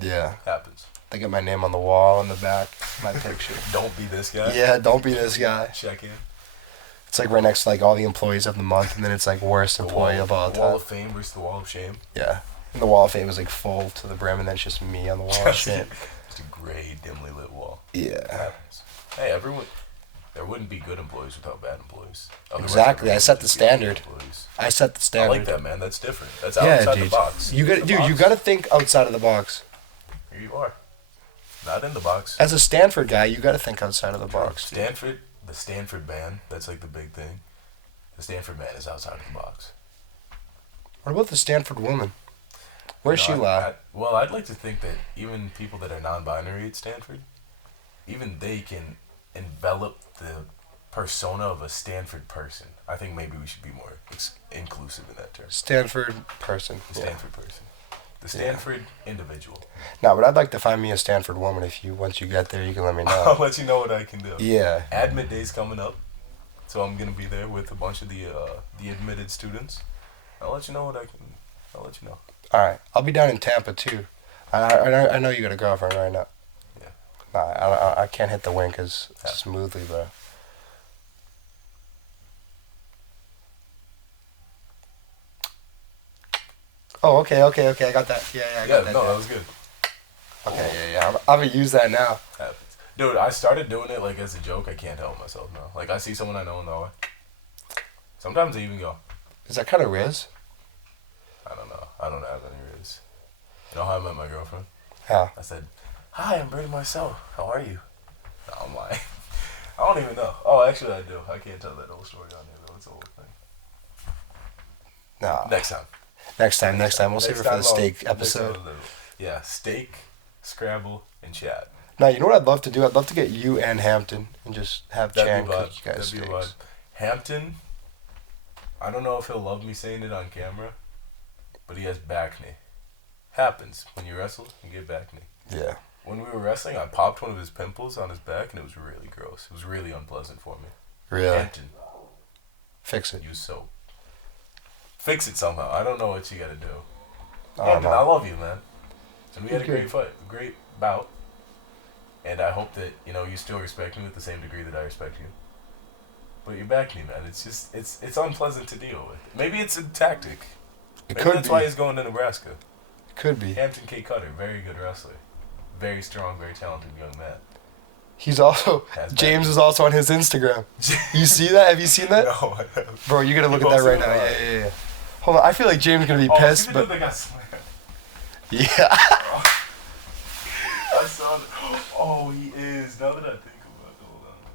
Yeah, Happens. they get my name on the wall in the back, my picture. Don't be this guy. Yeah, don't be this guy. Check in. It's like right next to like all the employees of the month, and then it's like worst employee of all The Wall time. of Fame versus the Wall of Shame. Yeah, and the wall of fame is like full to the brim, and then it's just me on the wall of shame. Just a gray, dimly lit wall. Yeah, Happens. Hey, everyone. There wouldn't be good employees without bad employees. Otherwise, exactly. I everyone set would the just be bad standard. employees. I set the I standard. like that, man. That's different. That's Yeah, outside dude. the box. You got, The dude. box. You got to think outside of the box. Here you are. Not in the box. As a Stanford guy, you got to think outside of the box. Dude. Stanford, the Stanford man. That's like the big thing. The Stanford man is outside of the box. What about the Stanford woman? Where's she lie? Well, I'd like to think that even people that are non-binary at Stanford, even they can envelop the persona of a Stanford person. I think maybe we should be more inclusive in that term. Stanford person. The Stanford person. The Stanford individual. No, but I'd like to find me a Stanford woman. If you once you get there, you can let me know. I'll let you know what I can do. Yeah. Admit day's coming up, so I'm gonna be there with a bunch of the admitted students. I'll let you know what I can. I'll let you know. All right. I'll be down in Tampa too. I know you got a girlfriend right now. Yeah. Nah, I can't hit the wink as smoothly, bro. Oh, okay. I got that. Yeah, I got that. No, yeah. that was good. Okay, yeah. I'm gonna use that now. Happens. Dude, I started doing it like as a joke. I can't help myself now. Like I see someone I know in the hallway. Sometimes I even go, Is that kind of Riz? I don't know. I don't have any riz. You know how I met my girlfriend? How? I said, "Hi, I'm Braden Marceau. How are you?" No, I'm lying. I don't even know. Oh, actually, I do. I can't tell that whole story on here, though. It's a whole thing. No. Next time. Next time. We'll save it for the steak episode. Yeah, steak, Scrabble, and chat. Now, you know what I'd love to do? I'd love to get you and Hampton and just have Chan cook you guys That'd be steaks. Hampton, I don't know if he'll love me saying it on camera, but he has back knee. Happens. When you wrestle, you get back knee. Yeah. When we were wrestling, I popped one of his pimples on his back, and it was really gross. It was really unpleasant for me. Really? Hampton, Fix it. use soap. Fix it somehow. I don't know what you gotta do. Oh, Hampton, no. I love you, man. And we had a Okay. great fight, a great bout. And I hope that, you still respect me with the same degree that I respect you. But your back knee, man, it's just, it's unpleasant to deal with. Maybe it's a tactic. It Maybe could that's be. why he's going to Nebraska. It could be. Hampton K. Cutter, very good wrestler. Very strong, very talented young man. He's also... Has James back is also on his Instagram. You see that? Have you seen that? No, I haven't. Bro, you gotta look You at that right posted now. it? Yeah. Hold on, I feel like James is gonna be pissed, see the but... dude that got slammed? Yeah. I saw that. Oh, he is. Now that I think about it, hold on. Let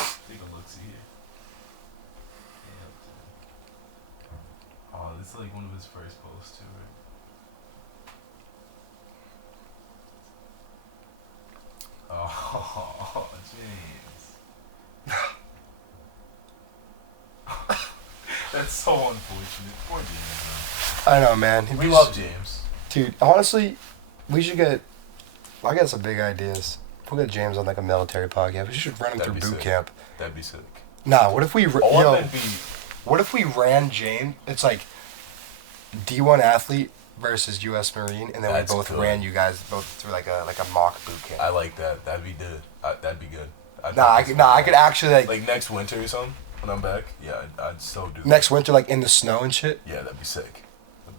me take a look. See here. Oh, this is like one of his first posts too, right? Oh, James. That's so unfortunate. Poor James, I know, man. man. We love James. Dude, honestly, we should get... I got some big ideas. We'll get James on like a military podcast. We should run him That'd through be boot sick. camp. That'd be sick. Nah, what if we... Oh, that'd be... What if we ran James? It's like D1 athlete versus U.S. Marine, and then That's we both good. ran you guys both through like a mock boot camp. I like that. That'd be good. That'd be good. I could actually Like next winter or something when I'm back. Yeah, I'd so do. next winter, like in the snow and shit. Yeah, that'd be sick.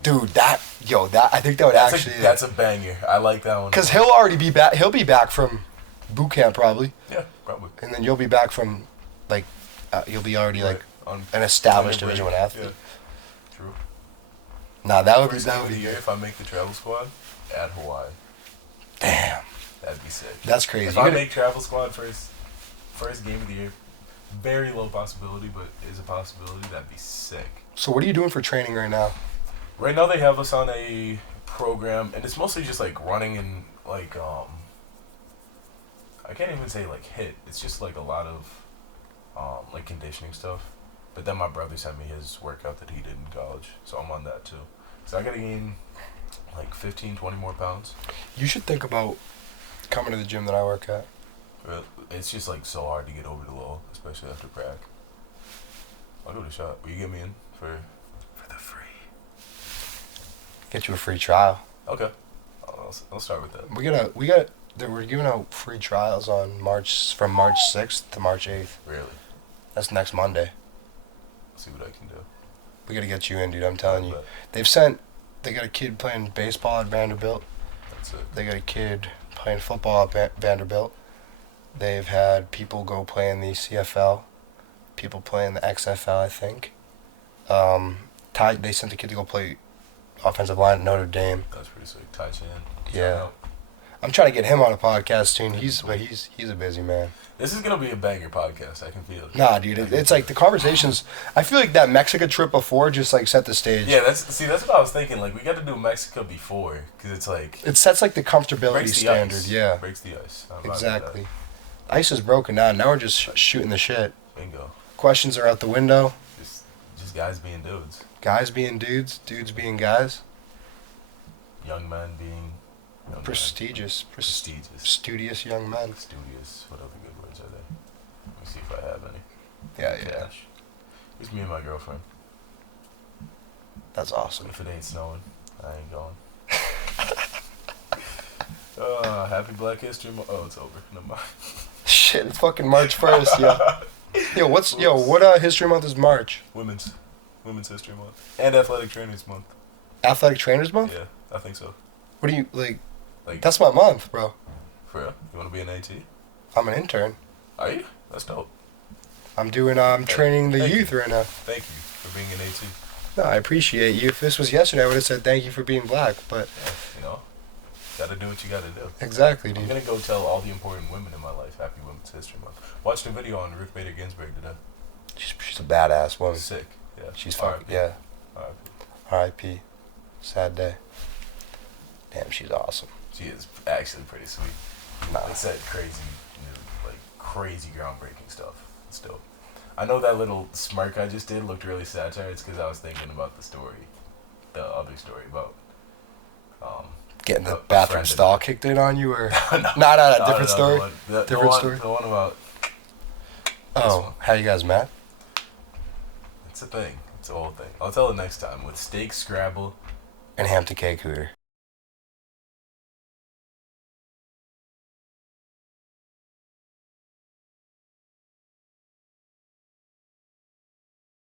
Dude, that I think that would That's a banger. I like that one. because he'll already be back. He'll be back from boot camp probably, Yeah, probably. and then you'll be back from like you'll be already like On an established winter Division break. I athlete. Yeah, true. Nah, that would be First game of the year, if I make the travel squad, at Hawaii. damn. That'd be sick. That's crazy. If You I gotta- make travel squad first game of the year, very low possibility, but is a possibility. That'd be sick. So what are you doing for training right now? Right now they have us on a program, and it's mostly just like running and like I can't even say like hit. It's just like a lot of like conditioning stuff. But then my brother sent me his workout that he did in college, so I'm on that too. So I gotta gain like 15, 20 more pounds. You should think about coming to the gym that I work at. But it's just like so hard to get over the low, especially after prac. I'll give it a shot. Will you get me in for the free? Get you a free trial. Okay, I'll start with that. We're giving out free trials on from March 6th to March 8th. Really, That's next Monday. see what I can do. We gotta get you in, dude. I'm telling you. But They got a kid playing baseball at Vanderbilt. that's it. They got a kid playing football at Vanderbilt. They've had people go play in the CFL. People play in the XFL, I think. They sent the kid to go play offensive line at Notre Dame. That's pretty sick. Tai Chan. Yeah. I'm trying to get him on a podcast soon. He's a busy man. This is gonna be a banger podcast. I can feel it. Nah, dude, it's like the conversations. I feel like that Mexico trip before just like set the stage. Yeah, that's what I was thinking. Like we got to do Mexico before, because it's like It sets like the comfortability breaks the standard. ice. Yeah, breaks the ice. I'm vibing with exactly. Ice is broken down. Now we're just shooting the shit. that. Bingo. Questions are out the window. Just guys being dudes. Guys being dudes. Dudes being guys. Young men being young Prestigious. men. Prestigious. Studious young men. Studious. What other good words are there? Let me see if I have any. Yeah. Cash. It's me and my girlfriend. That's awesome. If it ain't snowing, I ain't going. Happy Black History Month. Oh, it's over. Never mind. Shit, it's fucking March 1st, yo. What History Month is March? Women's History Month. And Athletic Trainers Month. Athletic Trainers Month? Yeah, I think so. What do you, like, Like, that's my month, bro. for real? You want to be an AT? I'm an intern. Are you? That's dope. I'm training the Thank youth you. right now. Thank you for being an AT. No, I appreciate you. If this was yesterday, I would have said thank you for being black. But You know, gotta do what you gotta do. exactly, I'm dude. gonna go tell all the important women in my life Happy Women's History Month. Watched a video on Ruth Bader Ginsburg today. She's a badass woman. Sick. Yeah. She's fucking R.I.P. yeah. R.I.P. R.I.P. Sad day. Damn, she's awesome. She is actually pretty sweet. Nah. They said crazy, crazy groundbreaking stuff. It's dope. I know that little smirk I just did looked really satire. It's because I was thinking about the other story about Getting the a bathroom friend stall kicked in on you, or no, no, different story. Different story. The one about Oh, one. how you guys met? it's a thing. It's a whole thing. I'll tell it next time with steak, Scrabble, And Hampton Cake Hooter.